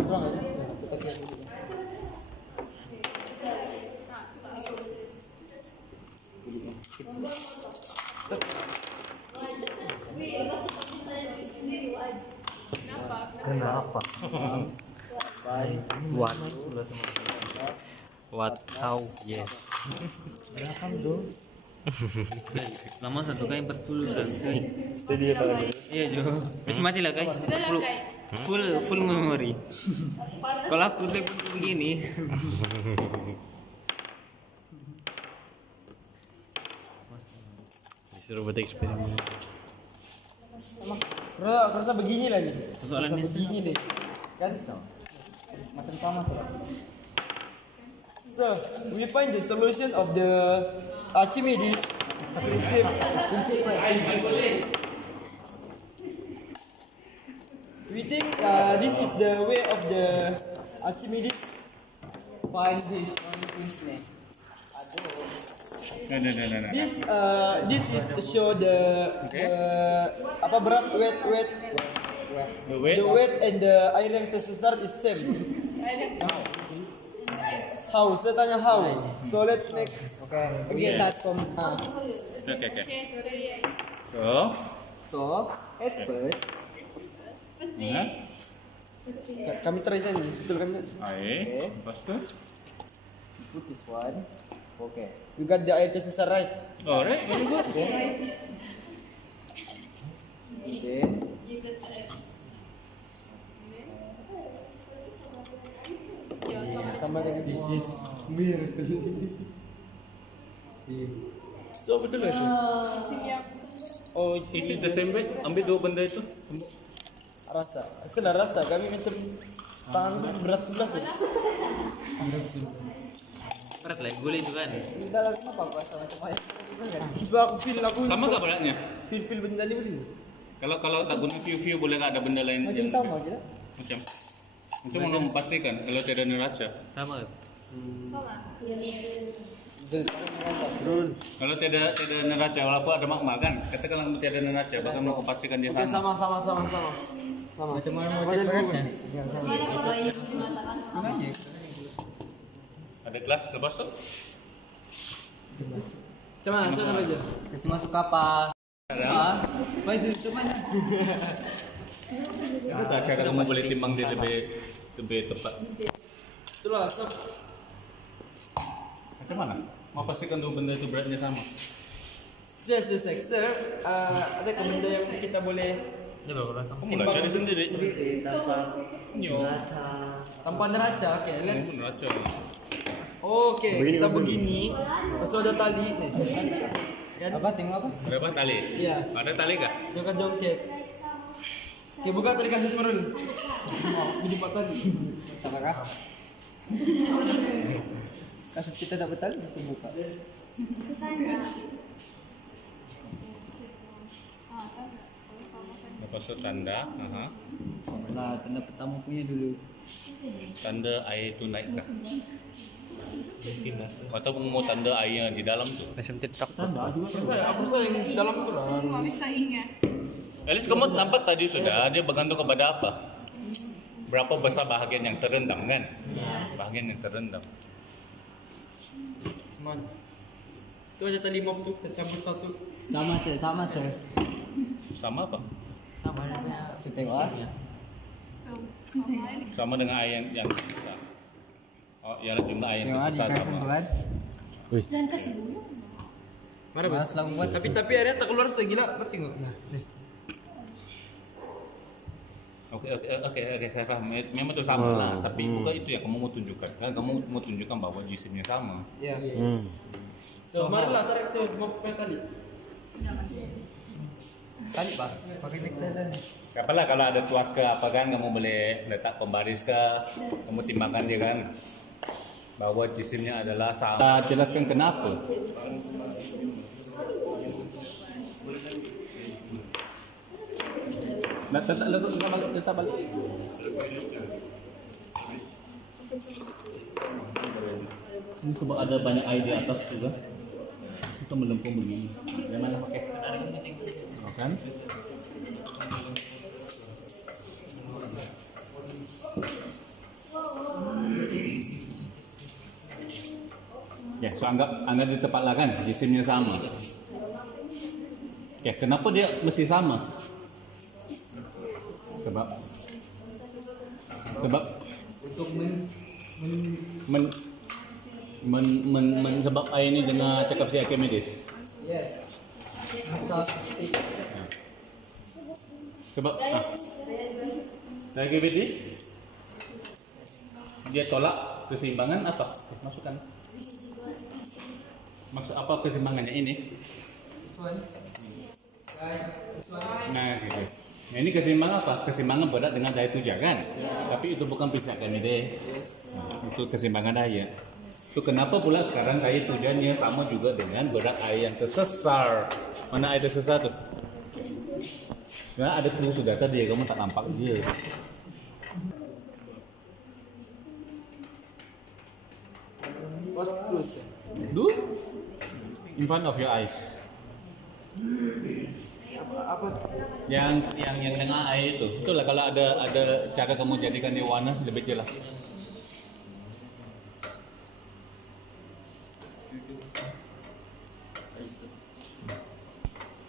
Kurang aja sih. Kita klik dulu. Kenapa? What? How? Yes. Lama 1 kali 40 santai. Studio kalau Iya Jo. Wis mati lah kai. Full memory. Kalau aku tuh begini. disuruh buat eksperimen. Rasa begini lagi. Soalannya Begini deh. Kan? Macam sama sih. So, we find the solution of the Archimedes principle. We think this is the way of the Archimedes find his own principle. Nah. This is show the apa berat The the weight and the air yang tersesat is same. How? Saya tanya how. So let's make again start from Okay. So at first kami try sini, betul kan? Okay. Lepas tu. Put this one. Okay. We got the air tersesat right. Alright, very good. Then sama dengan this is miracle. So betul lah. Oh, if it's the same weight, ambil 2 benda itu. Rasa, sudah rasa kami macam tangan berat 11 ya. Berat lah, boleh itu kan. Tidak lagi apa rasa macam ayam. Sebab aku feel Sama tak beratnya? feel benda ni boleh. Kalau tak guna view boleh tak ada benda lain? Macam yang- sama je. Macam mana memastikan kalau tiada neraca? Sama. Kalau tiada neraca, walaupun ada makna kan? Katakanlah tiada neraca, bagaimana kau pastikan dia Oke, sama? sama. Macam mana mau cek beratnya? Ada kelas lepas tu? Macam mana aja? Kasih masuk kapal. Baju cuman Ada tak cara kamu boleh timbang dia lebih tepat? itulah so Macam mana? Mau pastikan 2 benda itu beratnya sama? sir, ada ke benda yang kita boleh Kamu lah cari sendiri. tanpa neraca. Oke, let's. Neraca. Oke, kita begini. Terus ada tali nih. Kan? Apa? Tengok apa? Berapa tali? Iya. Ada tali kah? Jangan jongkek. Oke, buka tadi kasih turun. Jadi 4 tali. Sama kah? Kasus kita dapat tali bisa buka. Lepas tu tanda, Nah, tanda pertama punya dulu. tanda air itu naik kah? Atau mau tanda air yang di dalam tu? Macam TikTok. Apa saya yang di dalam itu lah. At least kamu nampak tadi sudah, dia bergantung kepada apa? Berapa besar bahagian yang terendam kan? Bahagian yang terendam. Cuman itu aja tali mop tuh kita campur satu. Sama sir. Sama apa? Sama Setengah. Sama dengan air yang tersisa. Oh, ya jumlah air yang tersisa sama. jangan kasih dulu Mana bos? Tapi airnya tak keluar segila, berarti nggak? Nah, nih. Oke, saya paham. Memang itu sama lah, tapi bukan itu yang kamu mau tunjukkan. Kan kamu mau tunjukkan bahwa jisimnya sama. Ya. So, marilah tarik tu pakai tali. Tali pak. Pakai next Apalah kalau ada tuas ke apa kan, kamu boleh letak pembaris ke, kamu timbangkan dia kan, bahwa jisimnya adalah sama. Jelaskan kenapa. Nah, tetap balik. Ini sebab ada banyak air di atas juga. Kita melempung begini. Yang mana pakai? Oh, kan? Ya, so anggap di tempat lah kan, jisimnya sama. Ya, kenapa dia mesti sama? Sebab untuk sebab air ini dengan cakap si Archimedes. Yes. Sebab Archimedes dia tolak keseimbangan apa? Masukkan. Maksud apa keseimbangannya ini? Nah, gitu. Nah, ini keseimbangan apa? Keseimbangan berat dengan daya tuja kan? Tapi itu bukan prinsip Archimedes. Itu keseimbangan daya. So, kenapa pula sekarang daya tujanya sama juga dengan berat air yang tersesar? Mana air tersesar tuh? Karena ada clue sudah tadi, kamu tak nampak dia. What's close? Do in front of your eyes. Apa? Yang dengan air itu. Itulah kalau ada cara kamu jadikan dia warna lebih jelas.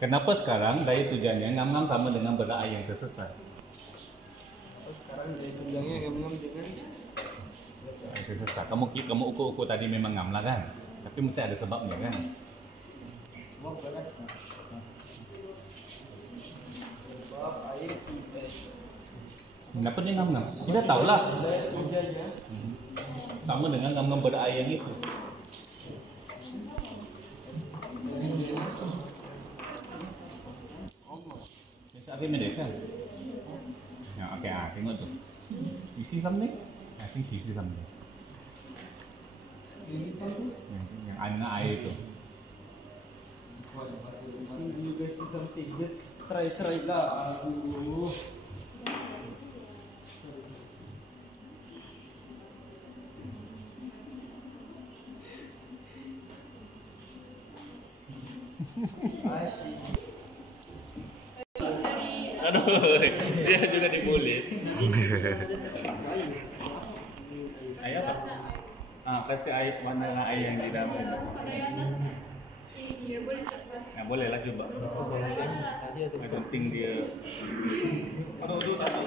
Kenapa sekarang daya tujanya ngam-ngam sama dengan berat air yang tersesat? Sekarang dari tujangnya ngam-ngam dengan Air tersesat. Kamu ukur tadi memang ngam lah kan? Tapi mesti ada sebabnya kan? sebab air Kenapa dia ngam-ngam? Kita tahulah. daya tujanya Sama dengan ngam-ngam berat air yang itu. Archimedes kan? Ya, oke, tengok tuh. You see something? I think you see something. Yang air itu. you guys see something. Let's try lah. Aduh. Aduh, dia juga dibully. Air apa? Kasih air mana air yang di dalam. Ya boleh lah coba. Yang penting dia. Aduh, tak tahu.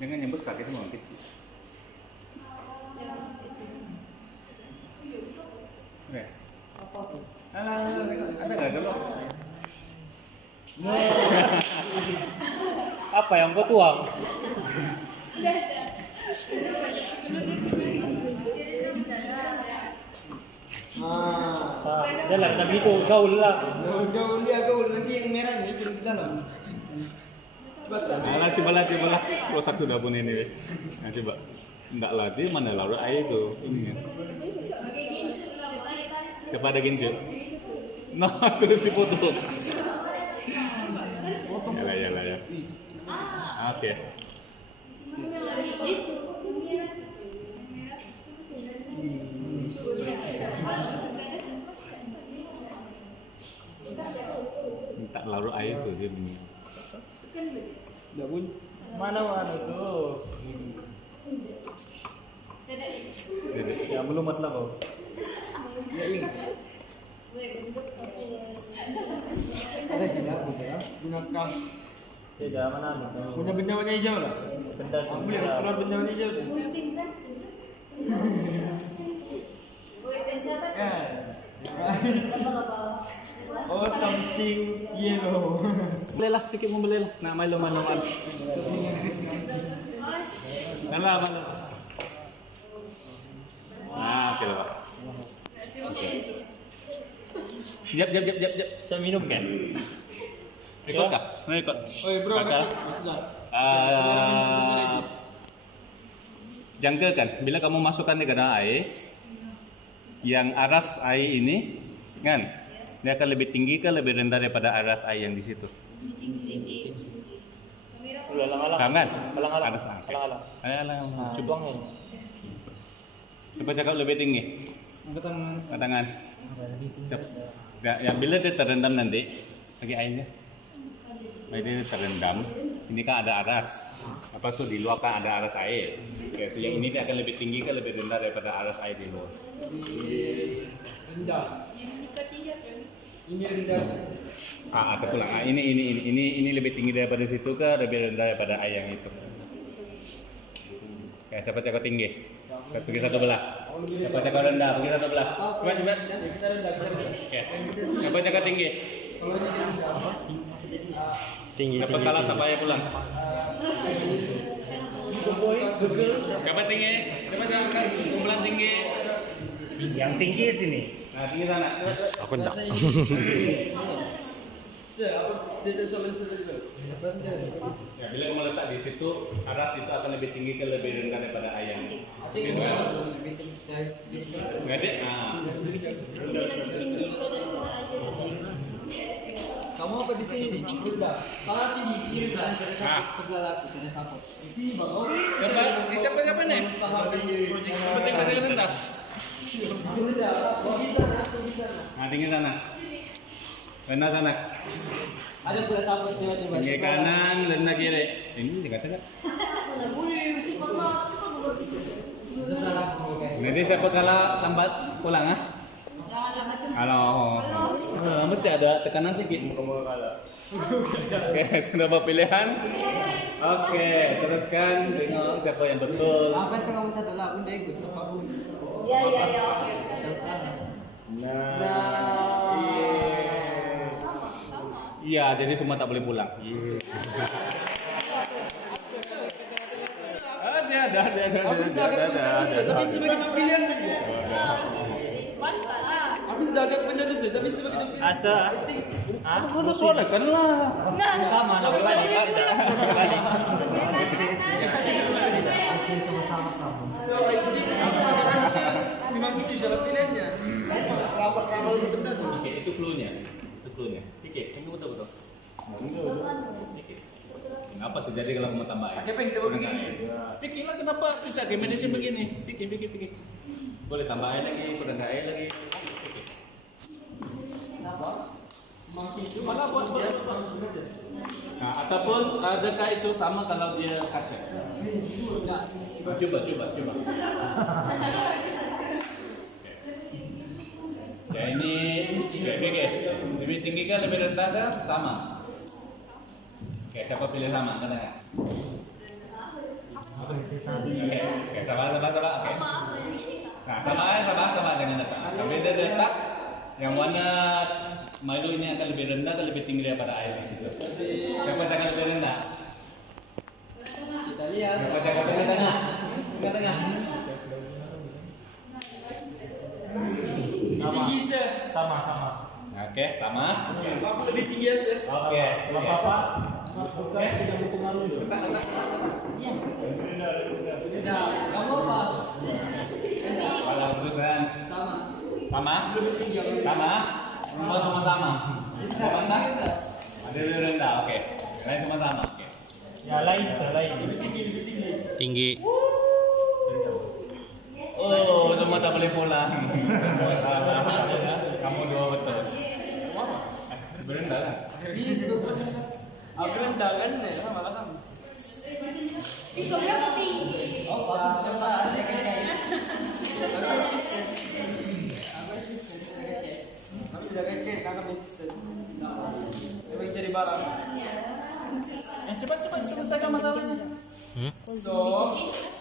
Dengan yang besar kita mau kecil. Oke. Ada nggak dulu? Apa yang kau tuang? Dah lah, tapi itu gaul lah. Gaul nanti yang merah ni turun di dalam. Cobalah. Rosak sudah pun ini. Nah, coba. Enggak lah, dia mana larut air itu. Ini kan. Kepada gincu. Nah, terus dipotong. Yalah ya. Oke. Tak larut air itu dia bunyi. Mana tu? Ya belum matlah kau. Gunakan Tidak mana nih? punya benda warna hijau lah. Benda Ambil harus keluar benda warna hijau tu. Kan? Oh, something yellow. Belilah sikit pun belilah. Nak malu-maluan. Malah malu. Nah, okey lah. Okey. Jap. Saya minum kan? Rekod kah? Rekod. Oi bro, Kakak. sudah. Jangkakan bila kamu masukkan di dalam air, yang aras air ini, kan, dia akan lebih tinggi ke lebih rendah daripada aras air yang di situ. Alang-alang. Faham kan? Alang-alang. Aras air. Alang-alang. Alang-alang. Coba kan? Coba cakap lebih tinggi. Angkat tangan. Angkat tangan. Siap. Ya, bila dia terendam nanti, lagi airnya. Bila dia terendam, ini kan ada aras. Apa so di luar kan ada aras air. Oke, so yang ini dia akan lebih tinggi ke lebih rendah daripada aras air di luar. Rendah. Ini rendah. Terpulang. Ini lebih tinggi daripada situ ke lebih rendah daripada air yang itu. Oke, siapa cakap tinggi? Pergi satu belah. Siapa cakap rendah? Pergi satu belah. Cepat. Kita rendah. Oke. Siapa cakap tinggi? Tinggi. Siapa kalah tak payah pulang. Siapa tinggi? Siapa cakap kumpulan tinggi? Yang tinggi sini. Nah, tinggi sana. Aku enggak. Apa tidak soalan sedikit. Ya, bila kamu letak di situ, aras itu akan lebih tinggi ke lebih rendah daripada air yang ini. Ngerti? Nah. Kamu apa di sini? Rendah. Salah tinggi kiri sebelah aku kena support. Di sini bang. Oh, Siapa? Ini siapa nih? Siapa tinggi rendah? rendah. Nah, tinggi sana. Rendah sana. Ada pula support tiba-tiba. Tinggi kanan, rendah kiri. Ini dikatakan. Nanti siapa kalah lambat pulang ah? Kalau mesti ada tekanan sedikit. Oke, sudah apa pilihan? Oke, teruskan tengok siapa yang betul. Apa yang kamu satu lah pun dia ikut siapa pun. Ya, oke. Iya, jadi semua tak boleh pulang. Ada. Tapi sebagai pilihan saja. Aku sudah agak benda tu tapi sebagai pilihan. Asa. Aku udah soalkan lah. Sama nak balik. So, aku sadarkan memang itu jalan pilihannya. Rapat sebentar. Oke, itu clue-nya. Pikir, tunggu betul. Kenapa terjadi kalau kamu tambah? Pakai apa yang kita buat begini? Pikirlah kenapa bisa game ini begini. Pikir. Boleh tambah air lagi, kurang air lagi. Pikir. Semakin itu Malah buat. Nah, ataupun adakah itu sama kalau dia kaca? Coba. Ya ini, lebih tinggi kan lebih rendah kan sama. Oke, siapa pilih sama? Kan ya? Oke, sama. Oke. Nah, sama dengan letak. Tapi dia letak yang mana Milo ini akan lebih rendah atau lebih tinggi daripada air di situ. Siapa jangan lebih rendah? kita lihat. Siapa jangan lebih tengah? Tengah. Tinggi se. Sama. Oke, sama. Aku lebih tinggi se. Oke, Apa? Kamu apa? Kalau urusan Sama. sama. Semua sama. Sama. Ada lebih rendah. Oke. Lain semua sama. Oke. Ya lain. Tinggi. Oh, semua tak boleh pulang. Semua sama. Kamu dua betul. Lebih rendah lah. Aku rendah kan ya sama. Pikonya tinggi. Oh, coba saya kayak. Aku sudah kecil, kakak bisnis. barang. Cepat selesaikan masalahnya. So,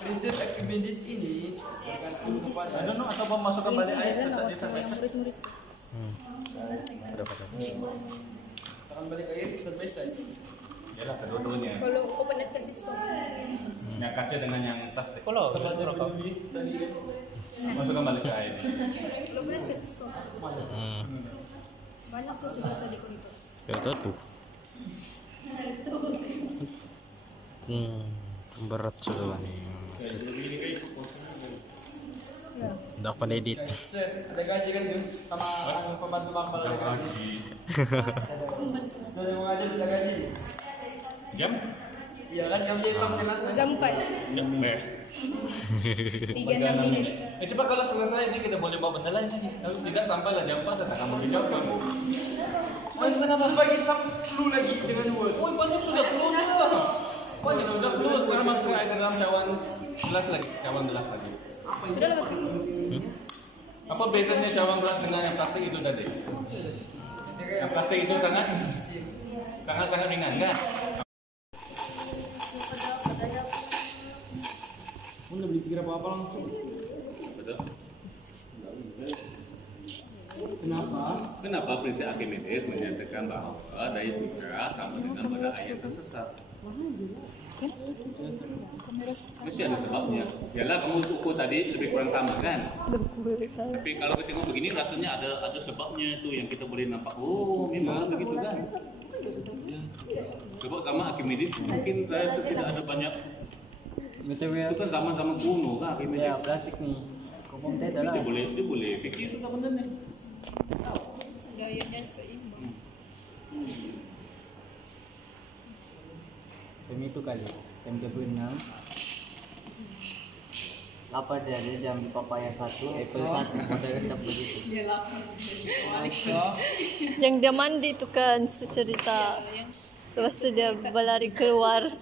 prinsip Archimedes ini bergantung kepada I don't know, atau memasukkan balik air tetap di sana. Tangan balik air side by side. Yalah, kedua-duanya. Kalau coconut kasih stop. Yang kaca dengan yang plastik. Kalau Masukkan balik ke air. Coconut kasih stop. Banyak sudah tadi ko dito. Ito tuh. Berat sudah nih. Udah edit. Sir, ada gaji kan Gun? Sama ang pembantu Bang Pala ada gaji. So, yang mengajar ada gaji. Jam? Iya kan, jam jadi tamu kelas. Jam 4. Jam ber. 3 menit. Cepat kalau selesai ini kita boleh bawa benda lain lagi. Kalau tidak sampailah jam 4 datang kamu dijawab kamu. Mas, kenapa bagi 10 lagi dengan word? Oh, banyak sudah keluar. Banyak sudah keluar. Sekarang masukkan air ke dalam cawan gelas lagi. Cawan gelas lagi. Sudah lewat. Apa bedanya cawan gelas dengan yang plastik itu tadi? Yang plastik itu sangat ringan kan? Udah beli pikir apa langsung. Betul. Kenapa? Prinsip Archimedes menyatakan bahwa daya pikiran sama dengan pada air yang tersesat? Mesti ada sebabnya. Yalah, kamu ukur tadi lebih kurang sama kan? Tapi kalau kita tengok begini rasanya ada sebabnya itu yang kita boleh nampak. Oh, memang begitu kan? Sebab sama Archimedes mungkin saya tidak ada banyak. Itu kan sama-sama kuno kan Archimedes. Ya, plastik nih. Kompon saya adalah. Dia boleh fikir sudah benar nih. Gayanya seimbang. Jam itu kali, jam 26. Lapar dari jam papaya 1, apple 1, model tetap begitu. Yang dia mandi itu kan secerita. Lepas itu dia berlari keluar.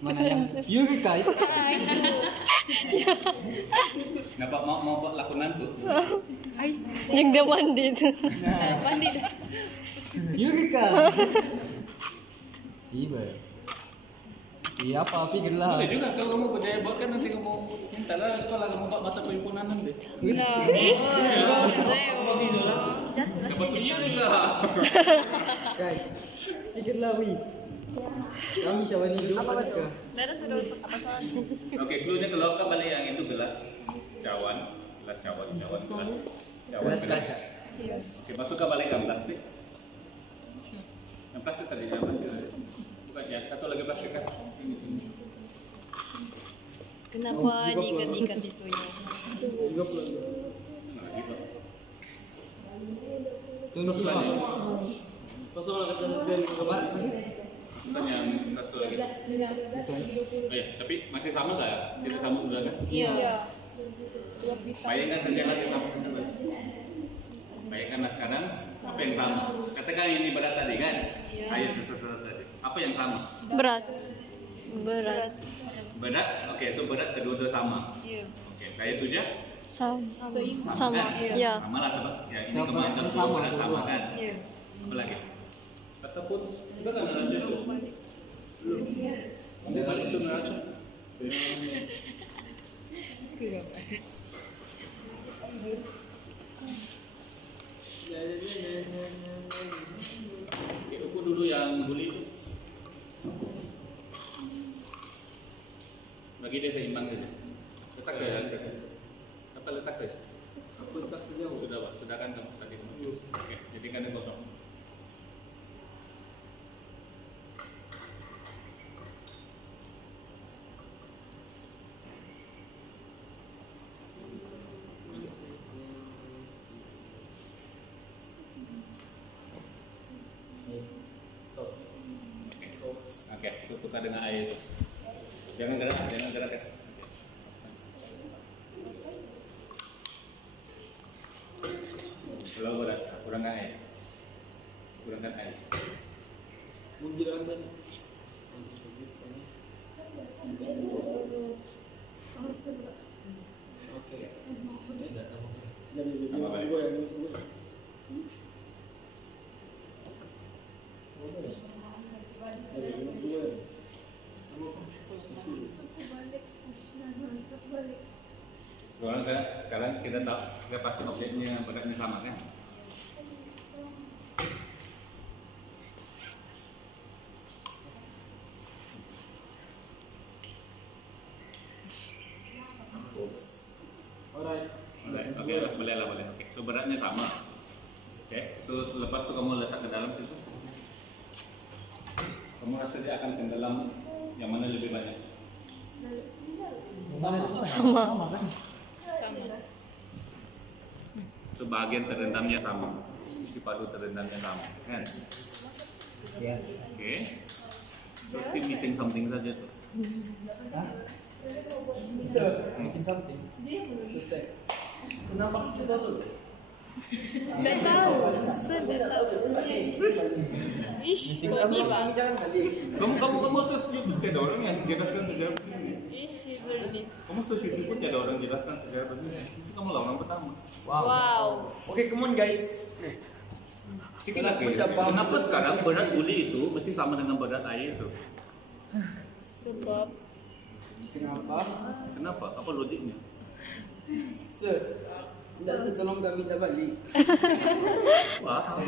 Mana yang Eureka itu? Nampak mau buat lakonan tuh. Yang dia mandi itu. Mandi. Eureka. Iya. Iya apa pikirlah. Boleh juga kalau kamu berjaya buat kan nanti kamu mintalah sekolah kamu buat masa perhimpunan nanti. Dapat video nih kak. Guys, pikirlah wi. Kami siapa nih dulu? Apa itu? Oke, clue-nya kalau kau balik yang itu gelas cawan Gelas kaca. Oke, masukkan balik yang plastik. Yang plastik tadi, yang plastik tadi. Bukan ya, satu lagi plastik kan. Kenapa diikat-ikat itu ya? Nah, gitu. Tunggu dulu. Pasal nak dari apa? Bukan yang satu lagi. Oh ya, tapi masih sama nggak ya? Tidak sama sudah kan? Iya. Bayangkan saja lagi sama. Bayangkanlah sekarang apa yang sama. Katakan ini berat tadi kan? Air tersesat tadi. Apa yang sama? Berat. Berat? Oke, so berat kedua-dua sama. Iya. Oke, daya tujuh? Sama. Ya. Sama lah sebab ya ini kemarin kan semua berat sama kan? Iya. Apa lagi? Ataupun sudah kan ada itu? Belum. Bukan itu neraca. Oke, ukur dulu yang buli itu. Bagi dia seimbang saja. Letak saja. Apa letak saja? Aku letak saja. Sudah pak, sudah kan kamu tadi. Oke, jadikan yang kosong. Oke, tukar dengan air. Jangan gerak ya. Kalau berat, kurangkan air. Mungkin kan. Oke. Jadi Sekarang kita tahu, kita pasti objeknya beratnya sama kan? Oke, boleh. Oke, so beratnya sama. Oke, so lepas itu kamu letak ke dalam situ. Kamu rasa dia akan ke dalam yang mana lebih banyak? Sama. So bagian terendamnya sama, isi padu terendamnya sama, kan? Ya. Oke. So still missing something saja tuh. Missing something. Selesai. Nampak sesuatu. Tak tahu. Saya tak tahu. Ish, Missing something. Kami jangan kali. Kamu search YouTube tiada orang yang jelaskan sejarah begini. Ish, Zurdi. Kamu search YouTube pun tiada orang jelaskan sejarah begini. Itu kamu lah orang pertama. Wow. Okay, come on guys. Sekali lagi, kenapa sekarang berat guli itu mesti sama dengan berat air itu? Sebab Kenapa? Apa logiknya? Sir, tidak tolong kami minta balik. Wah,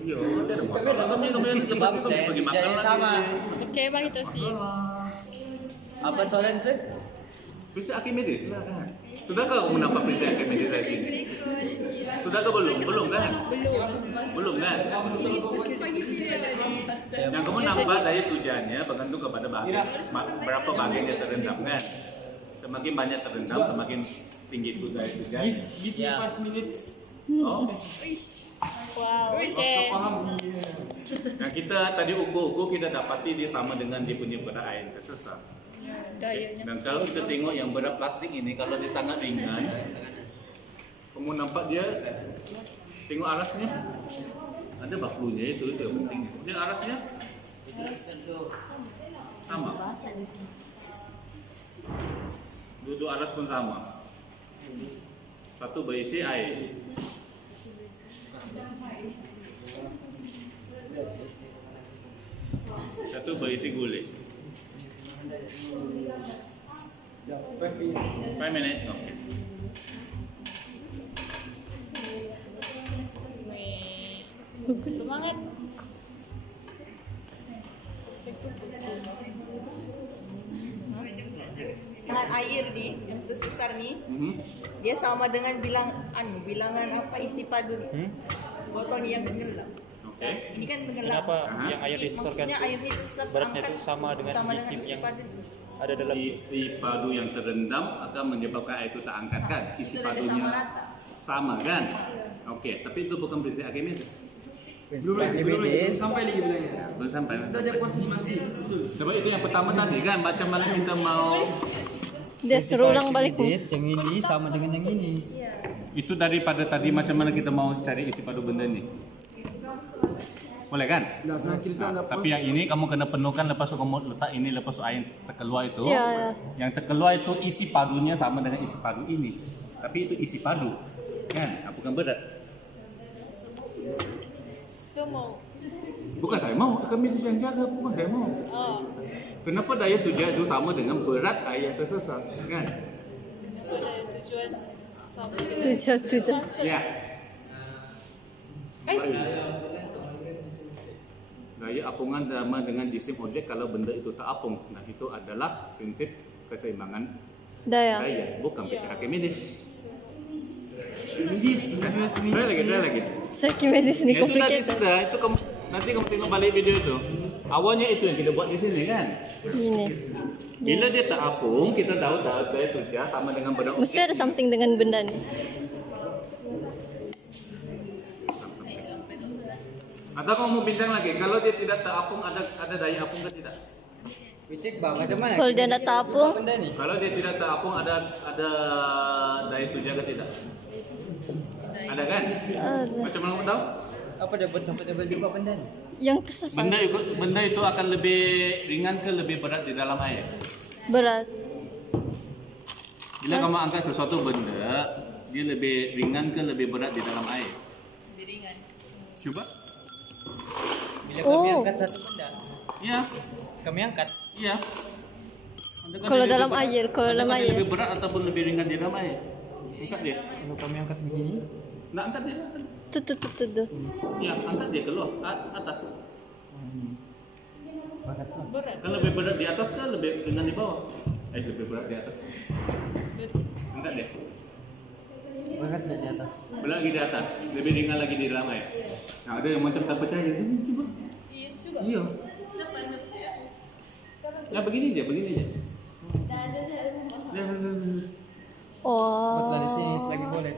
iya, ada masalah. Kami sebab bagi makan sama. okey, bagi tu sih. Apa soalan sir? Prinsip Archimedes, silakan. Sudahkah kamu nampak prinsip Archimedes dari sini? Sudahkah belum? Belum kan? Belum kan? Yang kamu nampak daya tujuannya bergantung kepada bagian berapa bagian yang terendam kan? Semakin banyak terendam, semakin tinggi itu daya tujuannya. Give me 5 minutes. Oh, Wow. Okey. nah kita tadi ukur-ukur kita dapati dia sama dengan dia punya berat air tersesat. Dayanya. Dan kalau kita tengok yang berat plastik ini, kalau dia sangat ringan, kamu nampak dia, tengok arasnya, ada baklunya itu yang penting. Dia arasnya sama, duduk aras pun sama. Satu berisi air. Satu berisi gulai. 5 minutes, okay. Semangat. Dengan air ni yang tersesar ni, dia sama dengan bilangan apa isi padu ni. Botol ni yang tenggelam. Okay. Ini kan tenggelam. Kenapa yang air disesarkan Maksudnya air ni tersesar beratnya terangkat itu sama dengan isi yang padu ni. ada dalam Isi padu yang terendam akan menyebabkan air itu tak angkat kan? Isi Sudah ada padunya sama rata. sama kan? Okey, tapi itu bukan prinsip Archimedes. Belum sampai lagi bilangnya. Belum sampai. Itu ada pos ni masih. Sebab itu yang pertama tadi kan, macam mana kita mau Dia suruh ulang balik. Yang ini sama dengan yang ini. itu daripada tadi macam mana kita mau cari isi padu benda ni. Boleh kan? Nah, cerita Nah, tapi yang ini kamu kena penuhkan lepas tu kamu letak ini lepas tu air terkeluar itu. Ya. Yang terkeluar itu isi padunya sama dengan isi padu ini. Tapi itu isi padu. Kan? Bukan berat. Semua. Bukan saya mau, kami yang jaga, bukan saya mau. Oh. Kenapa daya tujuan itu sama dengan berat air yang tersesat, kan? Ada tujuan sama. Tujuan. Ya. Daya apungan sama dengan jisim objek kalau benda itu tak apung. Nah, itu adalah prinsip keseimbangan Daya. daya, bukan prinsip Archimedes. Try lagi. Archimedes ni Ya, itu tadi complicated. sudah, itu kamu nanti kamu tengok balik video itu. Awalnya itu yang kita buat di sini kan. Ini. Bila dia tak apung, kita tahu daya tujuan sama dengan benda objek. Mesti ada something dengan benda ni. Atau kamu bincang lagi, kalau dia tidak terapung ada daya apung ke tidak? Cek bang, macam mana? Kalau dia nak tapung, Benda ni. Kalau dia tidak terapung ada daya tujuan ke tidak? Ada kan? Macam mana kamu tahu? Apa dia buat sampai dia berubah benda ni? yang tersesat. Benda itu akan lebih ringan ke lebih berat di dalam air. Berat. Bila kamu angkat sesuatu benda, dia lebih ringan ke lebih berat di dalam air? Lebih ringan. Coba. bila kami angkat satu benda, Iya, kami angkat. iya. Kalau dalam air, kalau dalam air. Lebih berat ataupun lebih ringan di dalam air? Angkat dia. Kalau kami angkat begini, Nak angkat dia. Tuh. Ya, angkat dia keluar atas. berat. Kan lebih berat di atas kan lebih dengan di bawah. Lebih berat di atas. Angkat dia. Berat di atas. Lagi di atas, lebih ringan lagi di dalam air. Nah, ada yang macam tak percaya, coba. Iya juga. Iya. Ya begini aja. Buatlah di Oh. sini selagi boleh.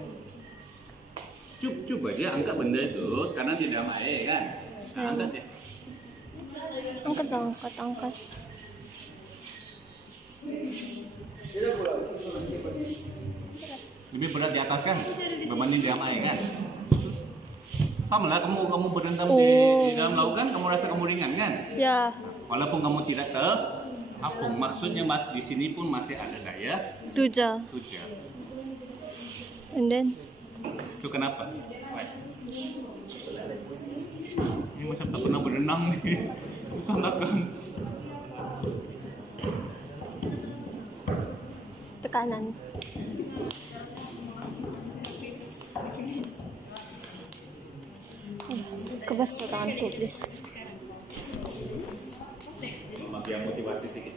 Coba dia angkat benda itu, sekarang di dalam air kan. Nah, angkat dia. Angkat. Lebih berat di atas kan, bebannya di dalam air kan. Sama lah kamu berendam di dalam lautan, kamu rasa kamu ringan kan? Ya, Walaupun kamu tidak terapung, maksudnya mas di sini pun masih ada daya tuja. tuja. And then, Itu kenapa? Ini macam tak pernah berenang nih. Susah nak kan? tekanan. Kebas tanganku, please. Bagi yang motivasi sedikit.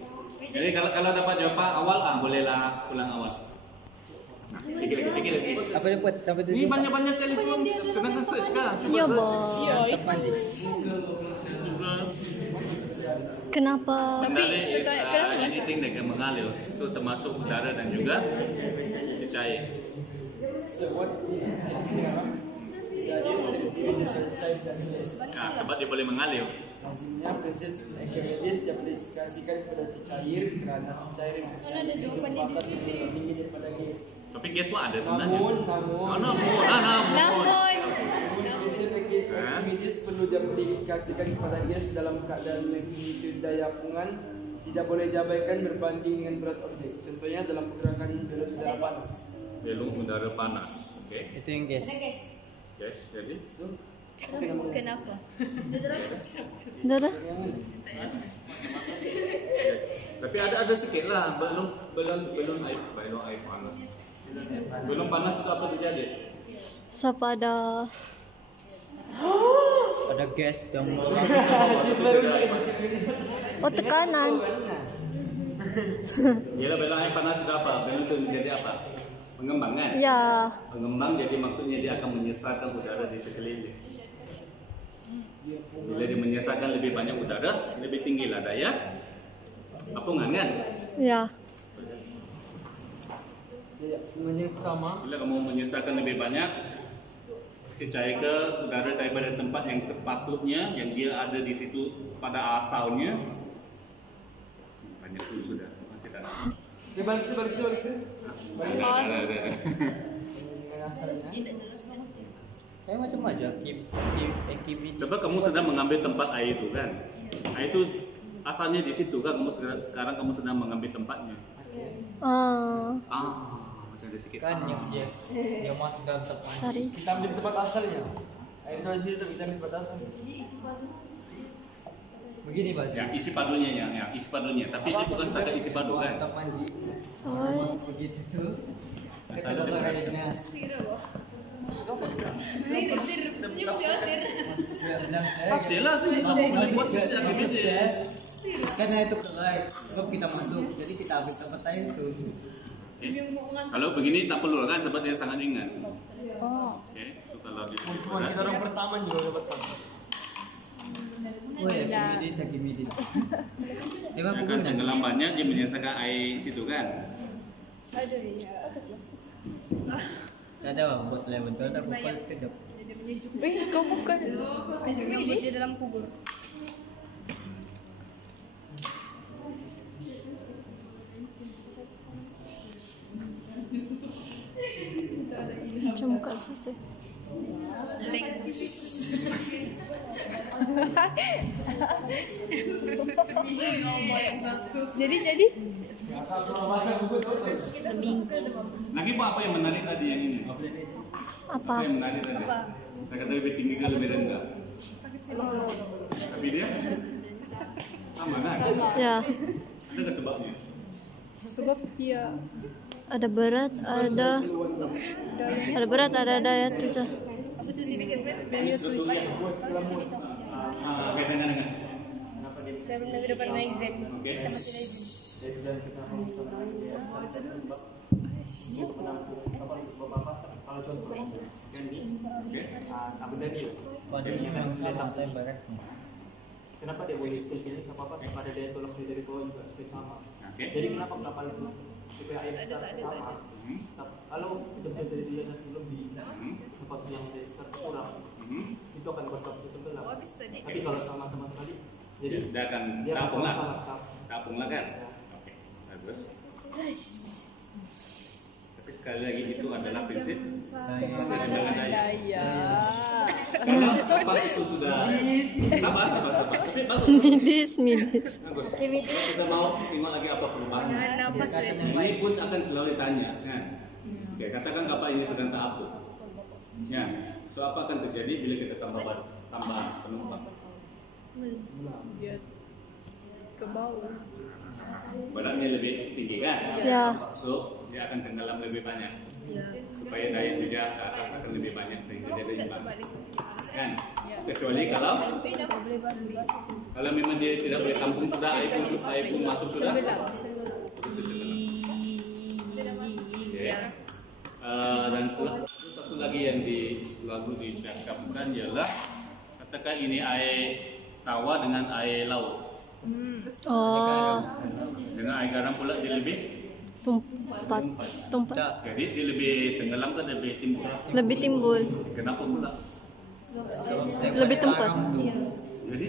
Jadi kalau dapat jawaban awal bolehlah pulang awal. Nah, pikir lagi. Apa dia buat? Sampai Ini banyak telepon. Sedangkan search sekarang. Coba Ya, search. Bang. teman ni. Google. Kenapa? Udara is anything that can mengalir. Itu termasuk udara dan juga cair. Nah, sebab dia boleh mengalir. Lazimnya prinsip Archimedes dapat dikasihkan kepada cair karena cair Ada jawabannya di sini. tinggi daripada gas. Tapi gas pun ada sebenarnya. Namun prinsip Archimedes perlu dapat dikasihkan kepada gas dalam keadaan magnitude daya apungan tidak boleh diabaikan berbanding dengan berat objek. Contohnya dalam pergerakan belum udara panas. Belum udara panas. Oke. Itu yang gas. Yes, jadi Kenapa? Dah. tapi ada sedikit lah belum air panas. Belum panas itu apa terjadi? Siapa ada? Ada gas yang Oh, tekanan. Bila belum air panas sudah apa? Belum itu menjadi apa? Mengembang kan? Ya, Mengembang jadi maksudnya dia akan menyesatkan udara di sekeliling. Bila dia menyesatkan lebih banyak udara, lebih tinggilah daya apungan kan? ya. sama. Bila kamu menyesatkan lebih banyak, cair ke udara daripada tempat yang sepatutnya, yang dia ada di situ pada asalnya, banyak dulu sudah masih tak. Balik. Ada. Asalnya. Kayak macam aja Archimedes. Coba kamu sedang mengambil tempat air itu kan? Air itu asalnya di situ kan? Sekarang kamu sedang mengambil tempatnya. Masih ada sedikit. Kan yang dia masuk dalam tempat. Sorry. Kita ambil tempat asalnya. Air itu di situ kita ambil tempat asalnya. Begini Pak. Yang isi padunya yang isi padunya. Tapi ini bukan setakat isi padu kan? Tempat mandi. Sorry. Begitu tuh. Saya ada airnya. Pastilah sih. Buat sisi Archimedes. Karena itu kerai, sebab kita masuk, jadi kita ambil tempat air itu. Kalau begini tak perlu kan sebab dia sangat ringan. Oh. Oke, itu kalau di Kita orang pertama juga dapat tempat. Oh ya, Archimedes. Dia mah kan tenggelambannya dia menyelesaikan air situ kan? Ada ya. Ada buat lewat itu ada kupal sekejap. Jadi menyejuk. Kau bukan. Ini di dalam kubur. Macam muka sisi. Jadi. Lagi Pak, apa yang menarik tadi yang ini? Apa? Apa yang menarik tadi? Saya kata lebih tinggi ke lebih rendah. Tapi dia sama kan? Ya. Ada nggak sebabnya? Sebab dia Ada berat, ada berat, ada daya tujuh. Oke, dengan. Saya belum dapat naik Z. Oke. Dan kita harus untuk menampung kapal sebuah kapal kalau contoh Gandhi, Abu Dhabi, pada memang sudah tak barat. Kenapa dia boleh sejenis apa pada dia tolak dari bawah juga seperti sama. Jadi kenapa kapal itu supaya air besar sama? Kalau jam-jam dari dia nanti lebih, kapal yang dari besar kurang, itu akan berkapasitas tenggelam. Tapi kalau sama-sama sekali, jadi dia akan tapung lah kan? Oke, bagus. Tapi sekali lagi itu adalah prinsip keseimbangan daya. Kalau kapal itu sudah sabar. Tapi bagus. Midis. Bagus. Kita mau terima lagi apa perubahan? Ini pun akan selalu ditanya. Kan? Oke, katakan kapal ini sedang tak hapus. Ya, so apa akan terjadi bila kita tambah penumpang? Ke bawah. Beratnya lebih tinggi kan? Ya. So dia akan tenggelam lebih banyak. Supaya daya tuja ke atas akan lebih banyak sehingga dia berimbang. Kan? Kecuali kalau memang dia tidak boleh tampung sudah, air pun masuk sudah. Dan satu lagi yang selalu dicakapkan ialah katakan ini air tawa dengan air laut. Oh, Dengan air garam pula dia lebih tumpat. Jadi dia lebih tenggelam kan lebih timbul. Lebih timbul, Kenapa pula? lebih tempat. Jadi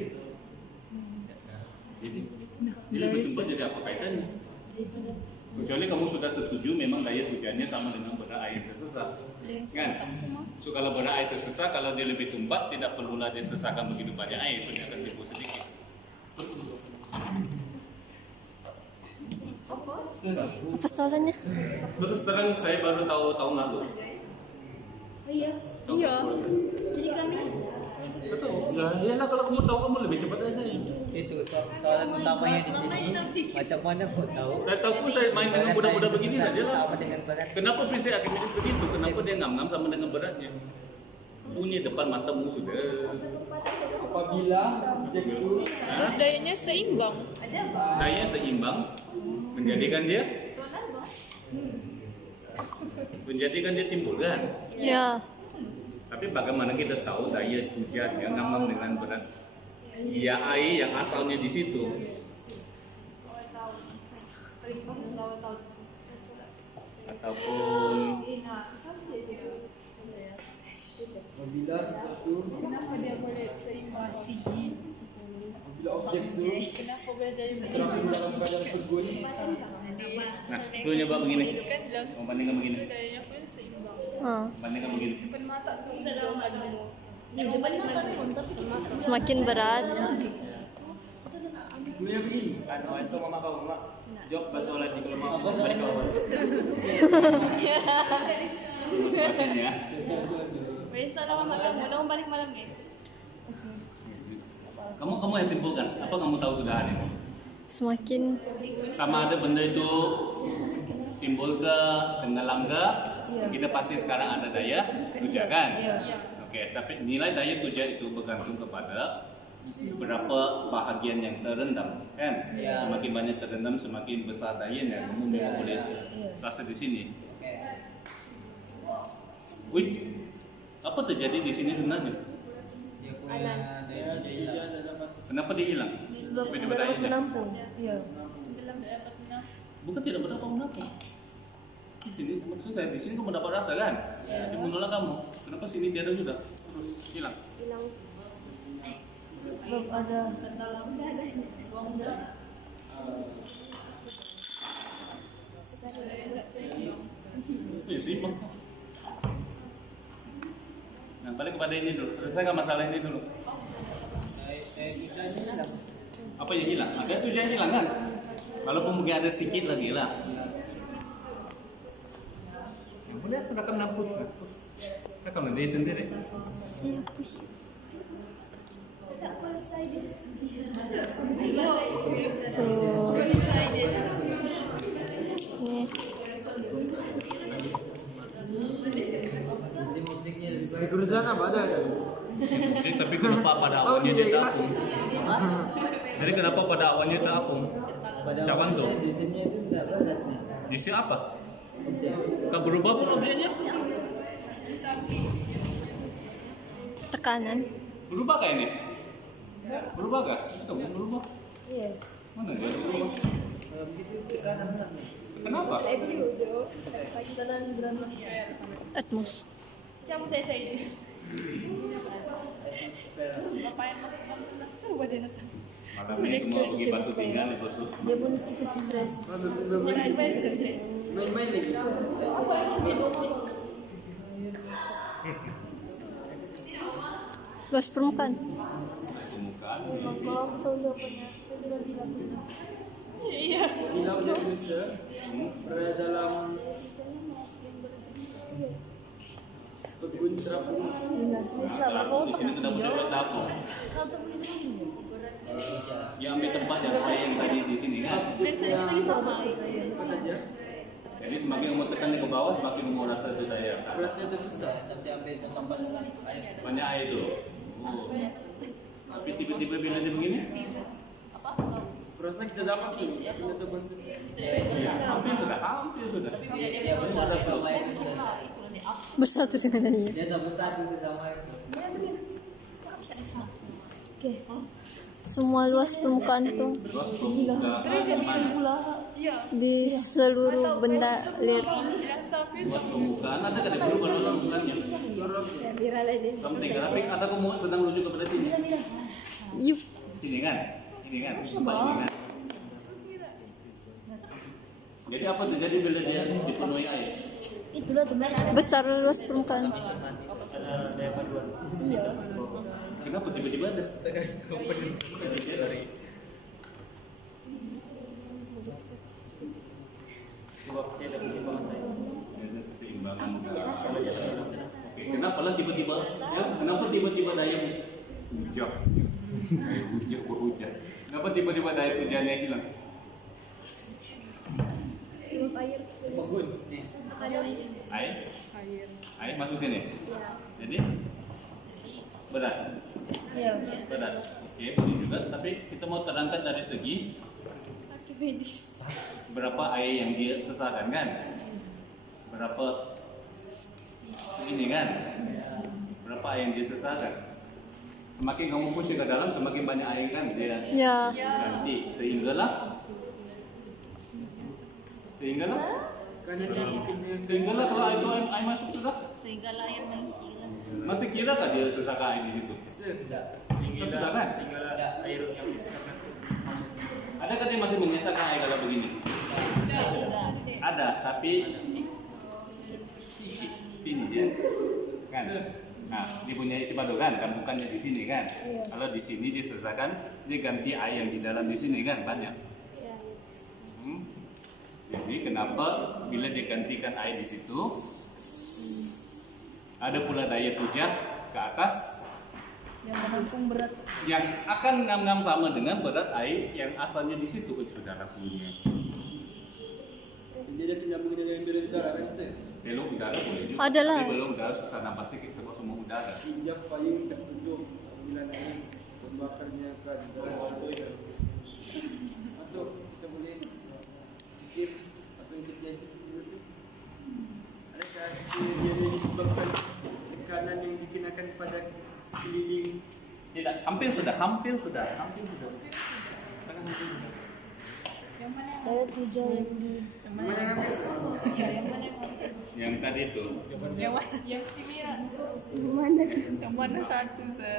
dia lebih tempat jadi apa kaitannya? Kecuali kamu sudah setuju memang daya tujuannya sama dengan berat air tersesat, kan? So kalau berat air tersesat, kalau dia lebih tempat, tidak perlulah dia sesakkan begitu banyak air, so dia akan timbul sedikit. Apa soalnya? Terus terang saya baru tahu tahun lalu. Iya. Jadi kami Ya, iyalah kalau kamu tahu kamu lebih cepat aja. itu soalan utamanya di sini. Macam mana pun tahu. Saya tahu pun saya main dengan budak-budak begini saja lah. Sama dengan berat. Kenapa prinsip Archimedes begitu? Kenapa dia ngam-ngam sama dengan beratnya? Bunyi depan matamu sudah. Apabila objek itu dayanya seimbang. Daya seimbang menjadikan dia timbul kan? Ya. Tapi bagaimana kita tahu daya hujan yang ngam dengan berat? Ya air yang asalnya di situ. Ataupun apabila sesuatu Kenapa dia boleh seimbang? apabila objek itu Kenapa boleh jadi terapkan dalam keadaan tegun nah, lu nyoba begini. kan bilang Mau bandingkan begini. dayanya pun seimbang. Bandingkan begini. Depan mata tuh jawaban dulu. Depan mata memang tapi Semakin berat. dunia begini So mama kau mak jawab bahasa lagi kalau mau balik kau. Pastinya. Besok lah malam, mau balik malam ni. Kamu yang simpulkan. Apa kamu tahu sudah hari ini? Semakin Sama ada benda itu timbul ke, tenggelam ke, kita pasti sekarang ada daya tuja kan? Oke, tapi nilai daya tuja itu bergantung kepada berapa bahagian yang terendam kan? Semakin banyak terendam, semakin besar dayanya. Kamu memang boleh rasa di sini. Wih, apa terjadi di sini sebenarnya? Dia punya daya hilang. Kenapa dia hilang? sebab Sampai tidak dapat daya. menampung. Iya. Bukan tidak berdapat menampung. Di sini maksud saya di sini kamu dapat rasa kan? Dibunuhlah kamu. Kenapa sini tiada sudah terus hilang? Sebab ada Iya sih, Bang. Nah, balik kepada ini dulu. Selesaikan masalah ini dulu. Apa yang hilang? Ada tujuan yang hilang kan? Walaupun mungkin ada sedikit lagi lah. Yang boleh aku akan hapus. Akan nanti sendiri. Ini kerusakan apa ada? Tapi kenapa pada awalnya dia terapung? Jadi kenapa pada awalnya terapung? Cawan tuh. Di sini itu tidak berat. Di sini apa? Tak berubah pun objeknya? Tekanan. Berubah kah ini? Berubah kah? Tuh, berubah. Iya. Mana dia berubah? Kenapa? Atmos. Malam ini semua pergi basuh pinggan itu tuh. Dia pun ikut stres. Main-main lagi. Luas permukaan. Permukaan. Bila objek bisa berada dalam kebun terapung. Di sini sudah betul terapung. Ya ambil tempat yang kayak yang tadi di sini kan. Jadi semakin kamu tekan ke bawah, semakin kamu rasa itu daya. Beratnya tersisa. Banyak air itu. Oh. Tapi tiba-tiba bila dia begini, Rasa kita dapat sih, kita tekan sih. ya, hampir sudah. Bersatu dengan dia. Dia bersatu sama. Oke. Semua luas permukaan itu Luas permukaan. di seluruh benda lihat. Luas permukaan ada kan dulu luas permukaannya. Kamu tinggal tapi ada kamu sedang menuju kepada sini. Yup. Sini kan? Ini kan? Tempat ini kan? Jadi apa terjadi bila dia dipenuhi air? Besar luas permukaan. Kenapa tiba-tiba ada setengah itu dari Sebab dia ada keseimbangan lain. keseimbangan udara. Oke, kenapa lah tiba-tiba? Ya, kenapa tiba-tiba daya hujan? Hujan. Kenapa tiba-tiba daya hujannya hilang? Air masuk sini. Jadi berat. Berat. Oke, boleh juga. Tapi kita mau terangkat dari segi berapa air yang dia sesakan kan? Berapa ini kan? Berapa air yang dia sesakan? Semakin kamu push ke dalam, semakin banyak air kan dia Ya. ganti. Sehinggalah kalau itu air masuk sudah. Sehinggalah air mengisi. Masih kira kah dia sesakan air di situ? Sudah kan? Sehingga air yang disesatkan itu masuk. Ada kan dia masih menyisakan air kalau begini? Ada, tapi sini dia kan. Nah, dia punya isi padu kan bukannya di sini kan. Kalau di sini disesakan, dia ganti air yang di dalam di sini kan banyak. Jadi kenapa bila dia gantikan air di situ, ada pula daya pujah ke atas Yang menampung berat. yang akan ngam-ngam sama dengan berat air yang asalnya di situ, saudara punya. Jadi ada penyambung dengan belok udara kan sih. Belok udara boleh juga. Ada lah. Tapi belok udara susah napas sih, semua udara. Injak payung tertutup apabila naik pembakarnya ke dalam atau kita boleh pikir apa yang terjadi itu. Adakah dia disebabkan tekanan yang dikenakan pada sekeliling? Tidak, hampir sudah. Sangat hampir sudah. Daya hujan yang di Yang tadi itu. Yang mana? Yang sini ya. Yang mana satu se?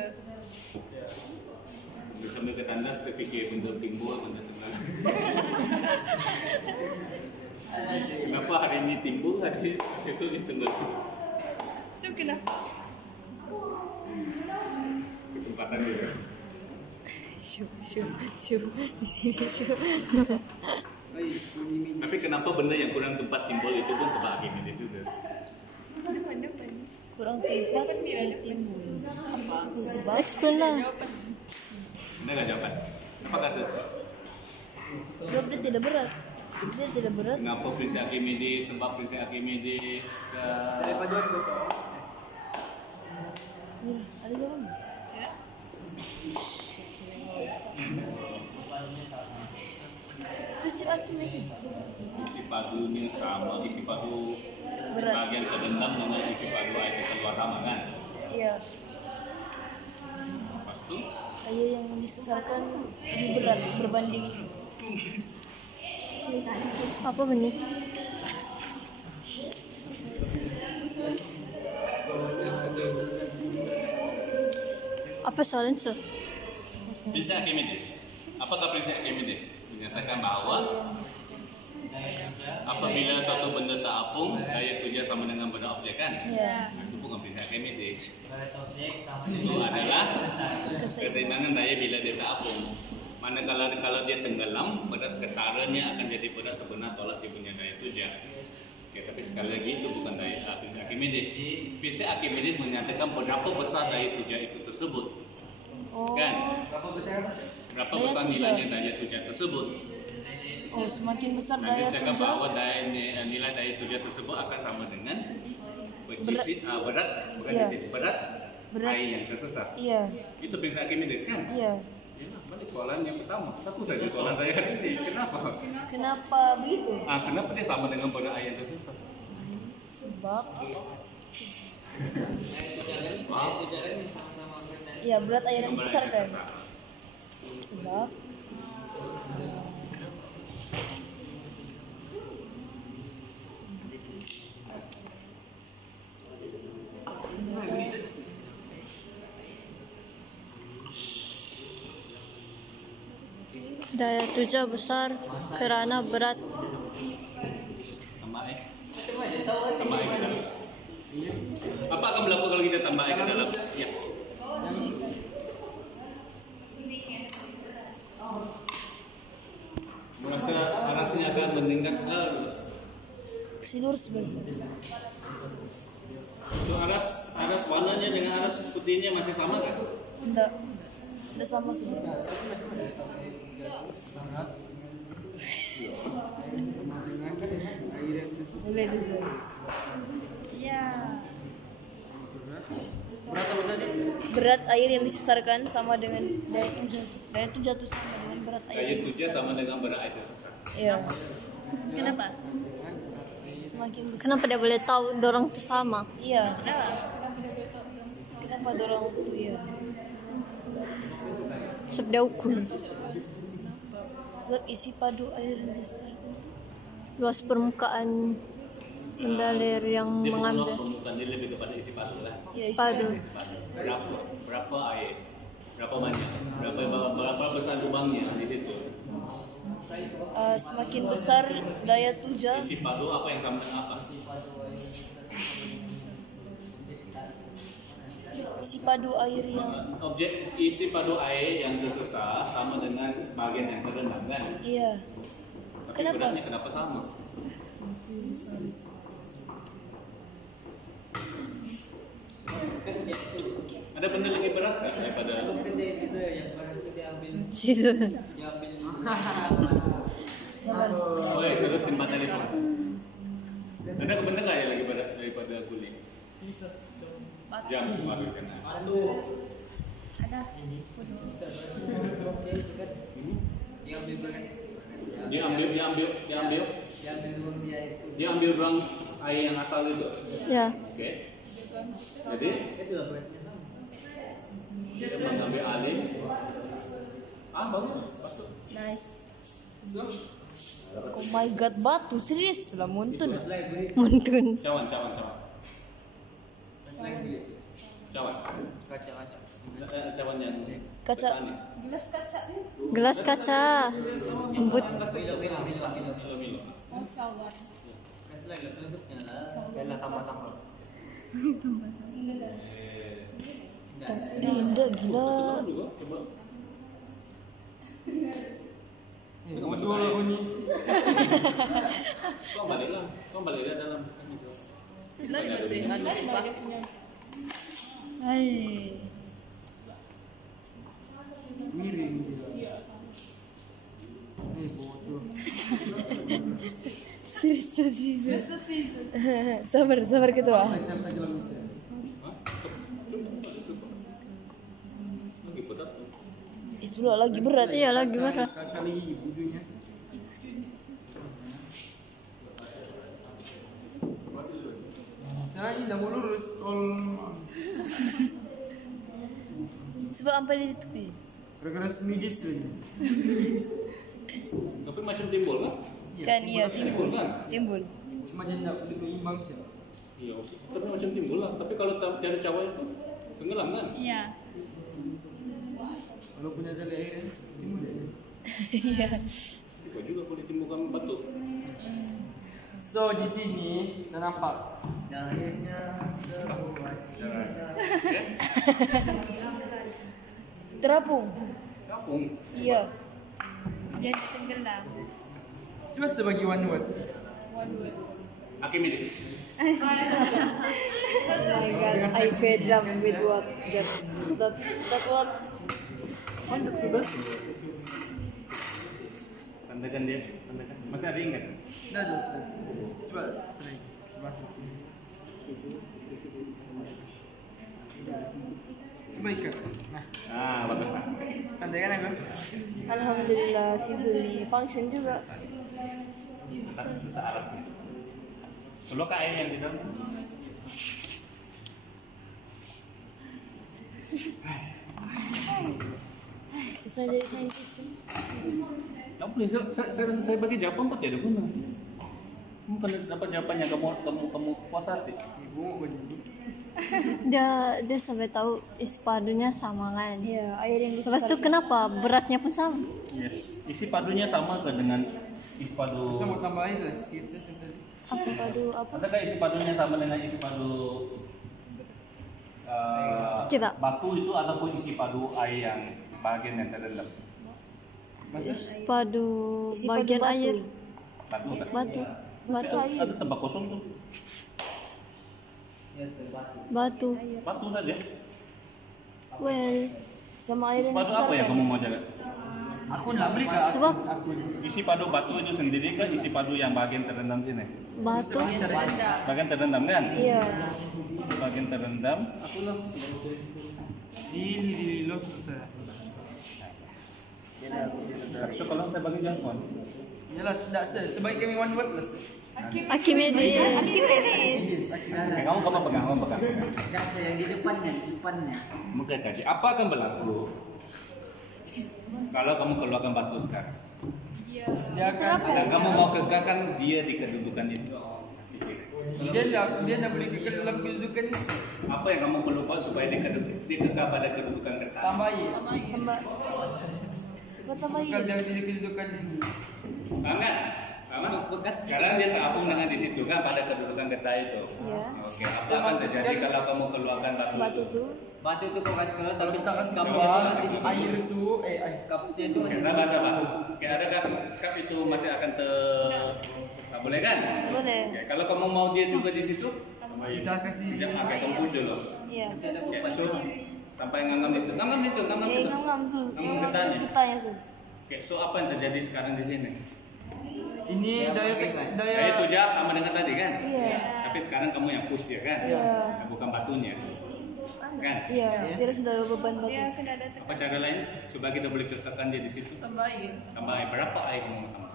Bisa ke tandas terfikir bentuk timbul bentuk tenang. Kenapa hari ini timbul, hari besok itu enggak? So kenapa? Kesempatan dia. Syuh. Di sini syuh. Tapi kenapa benda yang kurang tempat timbul itu pun sebab ini juga. Kurang tempat di timbul. Sebab explain lah. Anda nggak jawaban? Apa kasih? Sebab dia tidak berat. Kenapa prinsip Archimedes? Sebab prinsip Archimedes. isi padunya sama, isi padu bagian terbenam dengan isi padu air keluar sama kan? Iya. Pas itu Air yang disesarkan lebih berat berbanding. Apa benih? Apa soalnya? prinsip Archimedes. Apakah prinsip Archimedes? Menyatakan bahwa apabila suatu benda tak apung, daya tuja sama dengan benda objek kan? Iya. Itu bukan prinsip Archimedes. Berat objek sama Itu adalah Keseimbangan. keseimbangan daya bila dia tak apung. Manakala kalau dia tenggelam, berat ketaranya akan jadi berat sebenar tolak dia punya daya tuja. Oke, tapi sekali lagi itu bukan daya prinsip Archimedes. Prinsip Archimedes menyatakan berapa besar daya tuja itu tersebut. Oh. Kan? Berapa Daya besar tuja. nilainya daya tuja tersebut. Oh, semakin besar Nanti daya cakap tuja. bahwa nilai daya tuja tersebut akan sama dengan berat bukan Iya. isi berat air yang tersesat. Iya. Itu prinsip Archimedes kan? Iya. Ya, balik soalan yang pertama. Satu saja soalan saya hari ini. Kenapa? Kenapa begitu? Kenapa dia sama dengan berat air yang tersesat? Sebab Wow. ya berat air yang Berat disesarkan. tersesat. Sebab Daya tuja besar kerana berat. Tambah air. Tambah air ke dalam. Apa akan berlaku kalau kita tambah air ke dalam? Ya. Merasa arasnya akan meningkat. sinur sebelah. So, aras warnanya dengan aras putihnya masih sama kan? Enggak. Enggak sama sebenarnya. Boleh bisa. Iya. Berat air yang disesarkan sama dengan daya tuja. Daya tuja itu sama dengan berat air. Daya yang tuja disesarkan. sama dengan berat air tersesat. Iya. Kenapa? Semakin besar. Kenapa dia boleh tahu dorong itu sama? Iya. Kenapa dorong itu ya? Sebab dia ukur. Sebab isi padu air yang disesarkan. Luas permukaan mendalir yang Dia bukan luas mengambil permukaan, dia lebih kepada isi padu lah. Ya, isi padu. Isi padu. Berapa air? Berapa banyak? Berapa besar lubangnya di situ? Semakin besar daya tuja, Isi padu apa yang sama dengan apa? isi padu air yang Objek isi padu air yang tersesat sama dengan bagian yang terendam kan? iya. Tapi Kenapa? beratnya kenapa sama? Ada benda lagi berat nggak daripada situ. oh ya, terus simpan telepon. Ada benda nggak yang lagi berat daripada kulit? Jam baru kena. Dia ambil ruang air yang asal itu. Ya. Oke. Jadi dia mengambil alih. Bagus. nice. Oh my god, batu serius lah muntun. Muntun. Cawan. Cawan yang Kaca. besar nih. Gelas kaca. Lembut. Milo. Bella tambah-tambah. Enggak gila. Coba. Dua lagu ni. Kau balik dalam. Sila dibantuin anu Pak. Miring. Bodoh. Sabar ketua. Tajam-tajam bisa. Lagi berat tuh. Itu loh lagi berat. Iya lagi berat. Kaca lagi bujunya. Sana ini dah mau lurus tol. Sebab apa dia itu? Gara-gara semigis lagi. Tapi macam timbul kan? Kan iya Timbul kan? timbul. Cuma dia nak lebih imbang sih. Iya, tapi macam timbul lah. Tapi kalau tiada cawan itu tenggelam kan? Iya. Kalau punya tali air, timbul dia. Iya. Kau juga boleh timbulkan batu. So di sini dah nampak. Terapung. Kapung. Iya. Dia tenggelam. Coba sebagi one word. Archimedes. Oh my god, I fed up with what that what. Tandakan dia, tandakan. Masih ada ingat? Dah. Coba naik. Coba sini. Coba ikat. Nah, Bagus lah. pandai kan aku? Alhamdulillah si Zuli function juga. Tapi susah alasnya. Kalau ke air yang di dalam. Susah jadi saintis. Tak boleh. Saya bagi jawapan pun tidak guna. Kamu pernah dapat jawabannya kamu puas hati. Ibu mau begini. Dia sampai tahu isi padunya sama kan? Iya, air yang Lepas itu kenapa beratnya pun sama? Yes. Isi padunya sama ke dengan isi padu. Bisa mau tambahin lah sikit tadi. Apa padu apa? Adakah isi padunya sama dengan isi padu Tidak. batu itu ataupun isi padu air yang bagian yang terendam? Isi padu bagian air. Batu kan? Batu air. Ada tempat kosong tuh. Batu. Batu saja. Well, sama air Isi yang padu besar apa yang kan? kamu mau jaga? Aku nak beri kak. Sebab Isi padu batu itu sendiri kan isi padu yang bagian terendam sini. batu. Bagian terendam kan? Iya. Bagian terendam. Ini los saya. So kalau saya bagi jawaban. Yalah, tidak sebaik kami one word lah. Archimedes. Kamu pegang. Kaca yang di depannya. Maka kaji, apa akan berlaku kalau kamu keluarkan batu sekarang? Dia akan Dan kamu mau kekalkan dia di kedudukan itu. dia nak boleh kekal dalam kedudukan ini. Apa yang kamu perlu buat supaya dia kekal pada kedudukan kekal? Tambahin. Tambah. Buat tambah Kekal dia di kedudukan ini. Banget. Sekarang dia terapung dengan di situ kan pada kedudukan getah itu. Iya. Oke, apa akan terjadi kalau kamu keluarkan batu Batu itu? tuh. Batu itu kau kasih keluar tapi Tak kasih kapnya keluar, itu masih di sini. air itu Kapnya itu masih Kita baca pak. Oke, adakah kap itu masih akan tak boleh kan? Boleh. Oke, kalau kamu mau dia juga di situ, kita kasih jangan pakai tembus dulu. Iya. masih ada Oke, beban. so sampai ngangam di situ, ngangam situ. Ngam sul. Ngangam getahnya. Getahnya tuh. Oke, so apa yang terjadi sekarang di sini? ini daya Saya itu jak sama dengan tadi kan? Iya. Tapi sekarang kamu yang push dia kan? Iya. Bukan batunya. Kan? Iya. Dia sudah ada beban batu. Apa cara lain supaya kita boleh kekalkan dia di situ? Tambahin. Tambah air. Berapa air kamu mau tambah?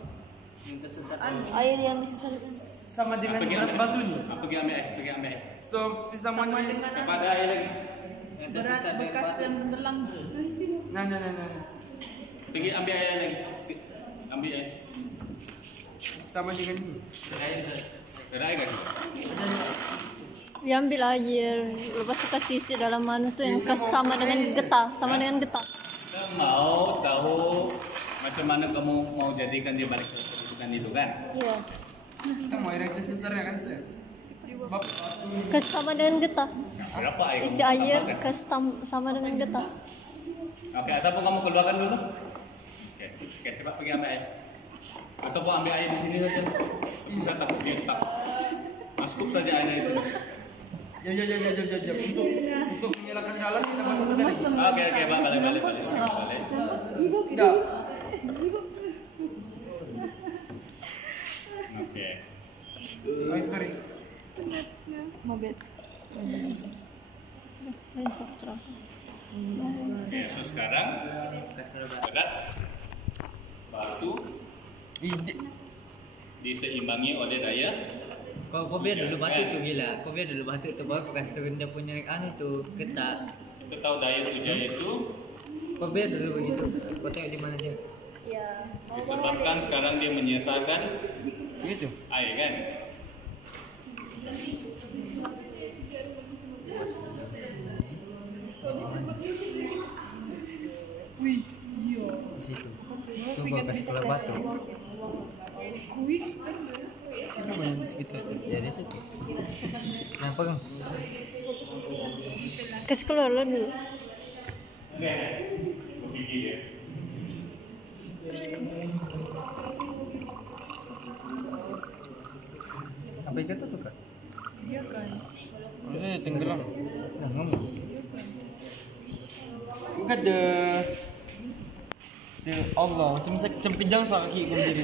Yang tersesat. Air yang disesat. sama dengan berat batunya. Pergi ambil air. So bisa Sama mana? dengan Apa ada air lagi? Yang berat tersesat dengan bekas batu. yang tenggelam. Nah. Pergi ambil air lagi. Ambil air. Sama dengan ini. Ada air kan? Dia ambil air. Lepas itu kasih isi dalam mana tuh yang sama dengan getah. Sama dengan getah. Kita mau tahu macam mana kamu mau jadikan dia balik ke kedudukan itu kan? Iya. Kita mau air yang sesarnya kan saya. Sebab Kasih sama dengan getah. Berapa air? Isi kamu air tambahkan? kasih sama dengan getah. Oke, ataupun kamu keluarkan dulu. Oke, coba pergi ambil air. Atau kau ambil air di sini saja. Saya takut dia tak. Masuk saja air di sini. jauh. Untuk menyalakan jalan kita buat satu kali. Oke, balik. Tidak. Oke. Sorry. Mobil. Oke, so sekarang berat batu diseimbangi oleh daya Kau biar dulu batu tuh gila. Kau biar dulu batu tuh baru kau kasih turun dia punya tuh ketat. Kita tahu daya tuja itu Kau biar dulu begitu. Kau tengok di mana dia. Ya. disebabkan sekarang dia menyisakan Gitu. air kan. Di situ. Coba kasih keluar batu. Coba main gitu. Ya di situ. Nah, pegang. Kasih keluar lo dulu. Gigi ya. Sampai ke tuh Kak. Iya kan. Ini tenggelam. Nah, ngomong. Enggak ada Allah macam kejang sakit kaki berdiri.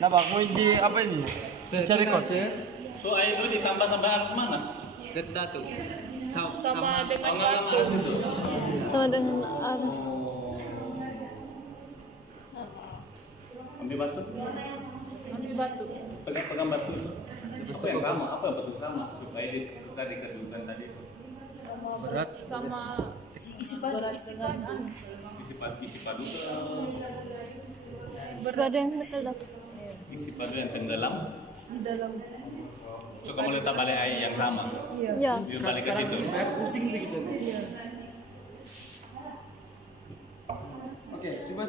Nampak mau di apa ini? Cari kos. So air itu ditambah sampai arus mana? Ketat tuh. Sama dengan Pangkalan batu. arus itu. Sama dengan arus. Ambil batu, Ambil batu. pegang batu itu. Apa yang sama? Apa batu sama supaya kita dikedudukan tadi itu. Berat. Sama isi batu. Isi padu, Sepeda yang tenggelam. isi padu yang tenggelam. Di dalam. So kamu letak balik air yang sama. Ya. Dia balik ke situ. Saya pusing segitu. Oke, coba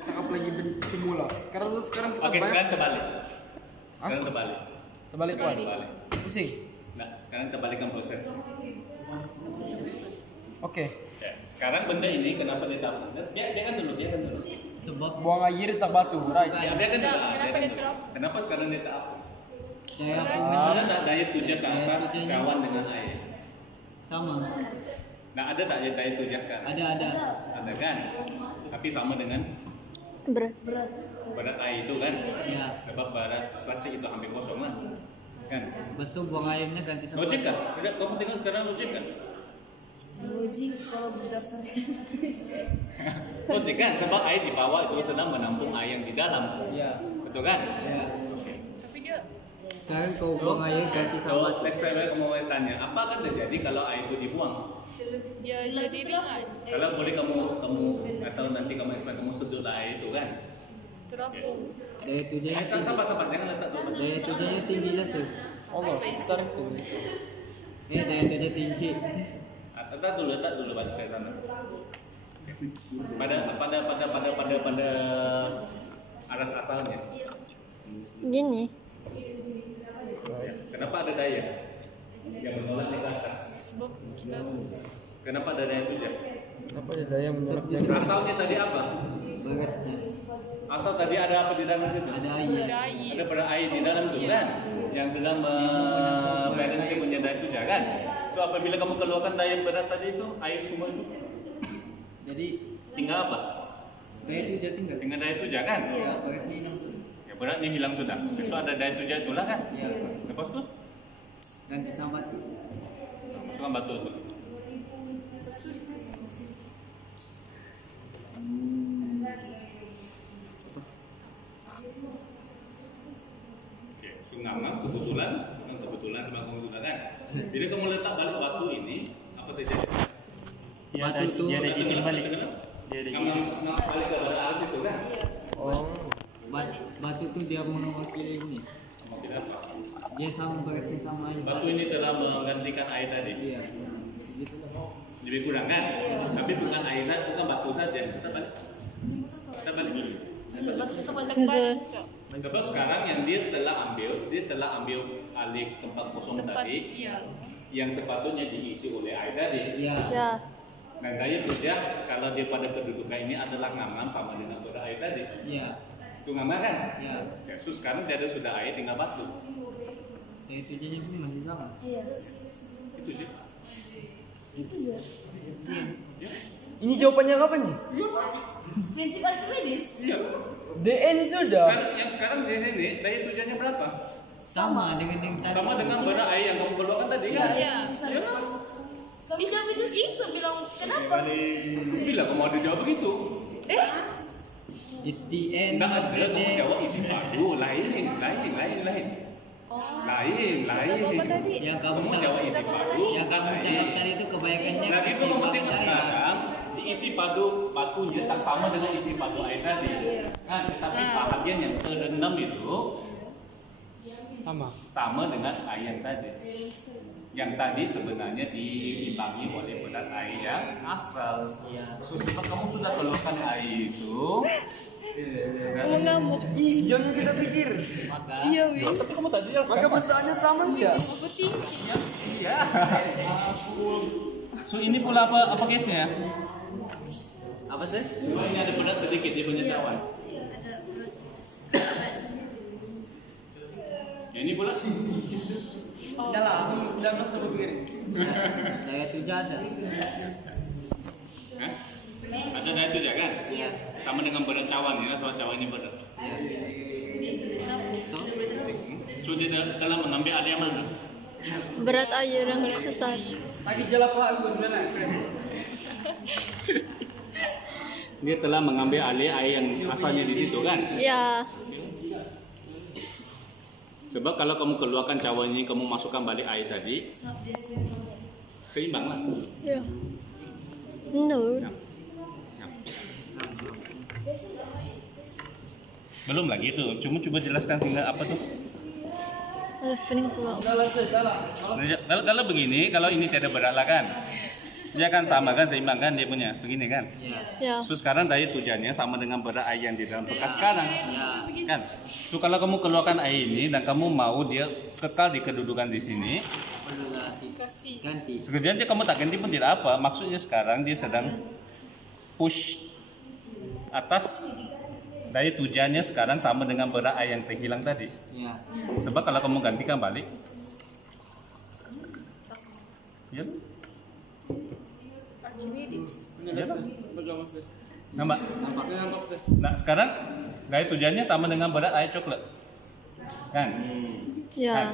cakap lagi semula. Sekarang kita Oke, bayar. sekarang terbalik. Sekarang terbalik. Terbalik kawan. Terbalik. Pusing. Nah, sekarang terbalikkan proses. Oke. Ya, sekarang benda ini kenapa ditaruh? Biarkan dulu. Sebab Buang air tak batu, right? Ya, biarkan dulu. Kenapa biarkan dia dulu. terap? Kenapa sekarang ditaruh? daya Ada tak daya tuja ke atas cawan dengan air? sama. Nah, ada tak daya tuja sekarang? Ada. Ada kan? Tapi sama dengan Berat. berat air itu kan? Ya. Sebab berat plastik itu hampir kosong kan? Kan? Lepas tu buang airnya ganti sama. Logik kan? Tidak, kamu tengok sekarang logik kan? Logik kalau berdasarkan Logik kan? Sebab air di bawah itu sedang menampung air yang di dalam. Ya. Betul kan? Ya. Tapi dia Sekarang kau buang air ganti sama. So, next time kamu mau tanya, apa akan terjadi kalau air itu dibuang? dia jadi ringan. Kalau boleh kamu atau nanti kamu explain, kamu sedut air itu kan? Terapung. Daya tujanya tinggi. Sabar, jangan letak sabar. Daya tujanya tinggi lah sih. Allah, tarik sini. Ini daya tuja tinggi. Letak dulu balik ke sana. Pada aras asalnya. Gini. Kenapa ada daya yang menolaknya ke atas? Sebab kita Kenapa ada daya tuja? Apa ada daya menolak jari? Asalnya tadi apa? Beratnya. Asal tadi ada apa di dalam situ? Ada air. ada air. Ada pada air di dalam itu kan? Yang sedang balance dia punya daya tuja kan? So apabila kamu keluarkan daya yang berat tadi itu, air semua itu Jadi tinggal apa? daya tuja tinggal. Dengan daya tuja kan? Ya, beratnya hilang. Ya beratnya hilang sudah. So ada daya tuja itulah kan? Ya. Lepas tu Ganti sama batu. masukkan batu itu. Oke, sungangan kebetulan sama kamu sudah kan? Jadi kamu letak balik batu ini, apa terjadi? Batu tu Dia ada isi balik. Dia ada isi. Kamu balik ke aras itu kan? Oh. Batu tu dia mewakili ini. Mungkin apa? Dia sama beratnya sama aja. Batu ini telah menggantikan air tadi. Iya. Begitulah. Lebih kurang kan? Tapi bukan air saja, bukan batu saja. Kita balik dulu. Susun. Sebab sekarang yang dia telah ambil alih tempat kosong tadi Iya. yang sepatutnya diisi oleh air tadi. Iya. Ya. Nah daya tuja kalau dia pada kedudukan ini adalah ngam sama dengan berat air tadi. Iya. Itu ngam kan? Iya. Ya, so sekarang dia ada sudah air tinggal batu. Daya tujanya pun masih sama. Itu sih. Ini jawabannya kapan nih? prinsip Archimedes. Iya. DN sudah. Sekarang di sini daya tujanya berapa? Sama dengan yang tadi. Sama dengan berat air yang kamu keluarkan tadi kan? Iya. Tapi Archimedes bisa bilang kenapa? Bila kamu ada jawab begitu? It's the end. Enggak of ada the kamu day. jawab isi padu lain. Lain. Yang kamu jawab isi padu. Yang kamu jawab tadi itu kebanyakannya Nah, itu penting sekarang diisi padunya tak sama dengan isi padu air tadi. Kan, tapi bahagian yang terendam itu sama dengan air yang tadi. Yang tadi sebenarnya diimbangi oleh berat air yang asal. Sebab kamu sudah keluarkan air itu. Kamu ngamuk. Ih, jamnya kita pikir. Iya, Wi. Tapi kamu tadi yang Maka persaannya sama sih ya. Iya. So ini pula apa case-nya? apa sih? Ini ada berat sedikit dia punya cawan. Ya, ini pula. Udah lah, aku udah masuk pikir. Daya tujuh ada. Hah? Ada daya tujuh kan? Iya. Sama dengan berat cawan ya, soal cawan ini berat. So dia dalam mengambil ada yang mana? Berat air yang susah. Lagi jala pak aku sebenarnya. Dia telah mengambil alih air yang asalnya di situ kan? Ya. Sebab kalau kamu keluarkan cawan ini, kamu masukkan balik air tadi, seimbang lah. Ya. No. Belum lagi itu, cuma coba jelaskan tinggal apa tuh. Pening keluar. Kalau begini, kalau ini tidak berat lah kan, dia kan sama kan, seimbang kan dia punya, begini kan. Ya. So sekarang daya tujuannya sama dengan berat air yang di dalam bekas sekarang, kan. So kalau kamu keluarkan air ini dan kamu mau dia kekal di kedudukan di sini, Ganti. sebenarnya kamu tak ganti pun tidak apa. Maksudnya sekarang dia sedang push atas. Daya tujuannya sekarang sama dengan berat air yang terhilang tadi. Ya. Sebab kalau kamu gantikan balik, ya, nampak? Nah sekarang daya tujuannya sama dengan berat air coklat, kan? Ya.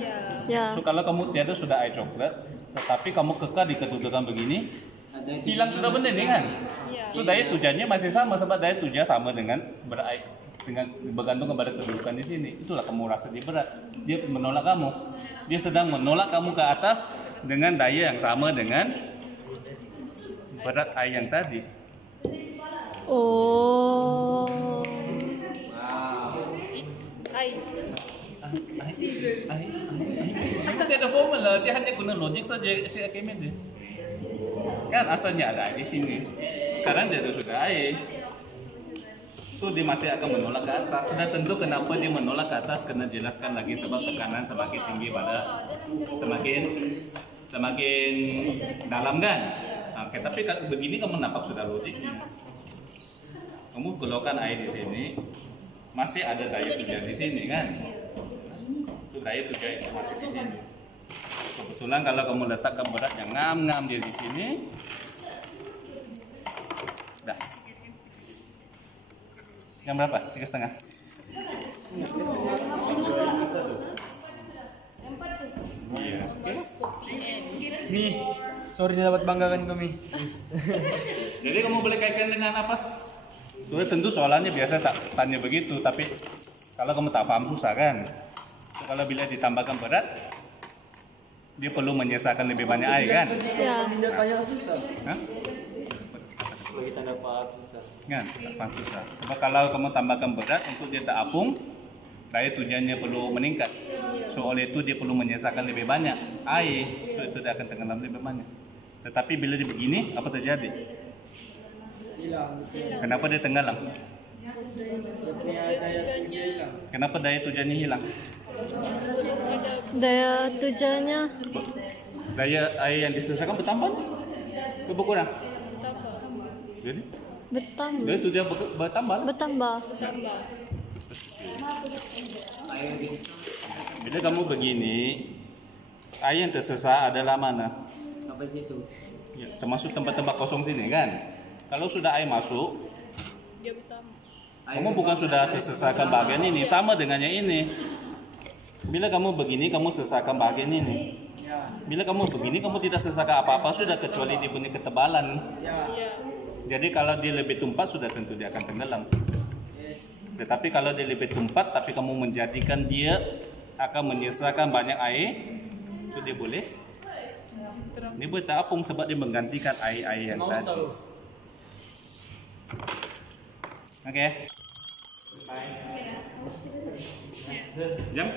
Ya. So kalau kamu tiada sudah air coklat, tetapi kamu kekal di kedudukan begini, hilang sudah benda ini kan? So daya tujuannya masih sama, sebab daya tujuan sama dengan berat air, dengan bergantung kepada kedudukan di sini. Itulah kamu rasa dia berat. Dia menolak kamu. Dia sedang menolak kamu ke atas dengan daya yang sama dengan berat air yang tadi. Oh. Kita tidak formula, dia hanya guna logik saja si Archimedes. Kan asalnya ada air di sini. Sekarang dia sudah air. So dia masih akan menolak ke atas. Sudah tentu kenapa dia menolak ke atas, kena jelaskan lagi sebab tekanan semakin tinggi pada semakin dalam kan. Oke, tapi begini kamu nampak sudah logiknya. Kamu keluarkan air di sini, masih ada daya tujuan di sini kan. So daya tujuan itu masih di sini. Kebetulan kalau kamu letakkan berat yang ngam-ngam dia di sini, dah. Yang berapa? 3,5. Iya. Nih, sorry dapat banggakan kami. Jadi kamu boleh kaitkan dengan apa? Sudah tentu soalannya biasa tak tanya begitu, tapi kalau kamu tak paham susah kan. So, kalau bila ditambahkan berat, dia perlu menyisakan lebih banyak air kan? Ya. Tidak tanya susah. Hah? Kalau kita dapat susah. Kan, tak paham susah. Sebab kalau kamu tambahkan berat untuk dia tak apung, daya tujuannya perlu meningkat. So oleh itu dia perlu menyisakan lebih banyak air. So itu dia akan tenggelam lebih banyak. Tetapi bila dia begini, apa terjadi? Hilang. Kenapa dia tenggelam? Kenapa daya tujuannya hilang? Daya tujuannya Daya air yang disediakan bertambah ke berkurang? Jadi bertambah. daya tujuan bertambah. Bertambah. Bila kamu begini, air yang tersisa adalah mana? Sampai situ. Ya, termasuk tempat-tempat kosong sini kan? Kalau sudah air masuk, kamu bukan sudah tersesakan bagian ini, sama dengan yang ini. Bila kamu begini, kamu sesakan bagian ini. Bila kamu begini, kamu tidak sesakan apa-apa sudah kecuali diberi ketebalan. Jadi kalau dia lebih tumpat, sudah tentu dia akan tenggelam. Tetapi kalau dia lebih tumpat, tapi kamu menjadikan dia akan menyisakan banyak air, so dia boleh. Dia boleh tak apung sebab dia menggantikan air-air yang tadi. Okey. Jam.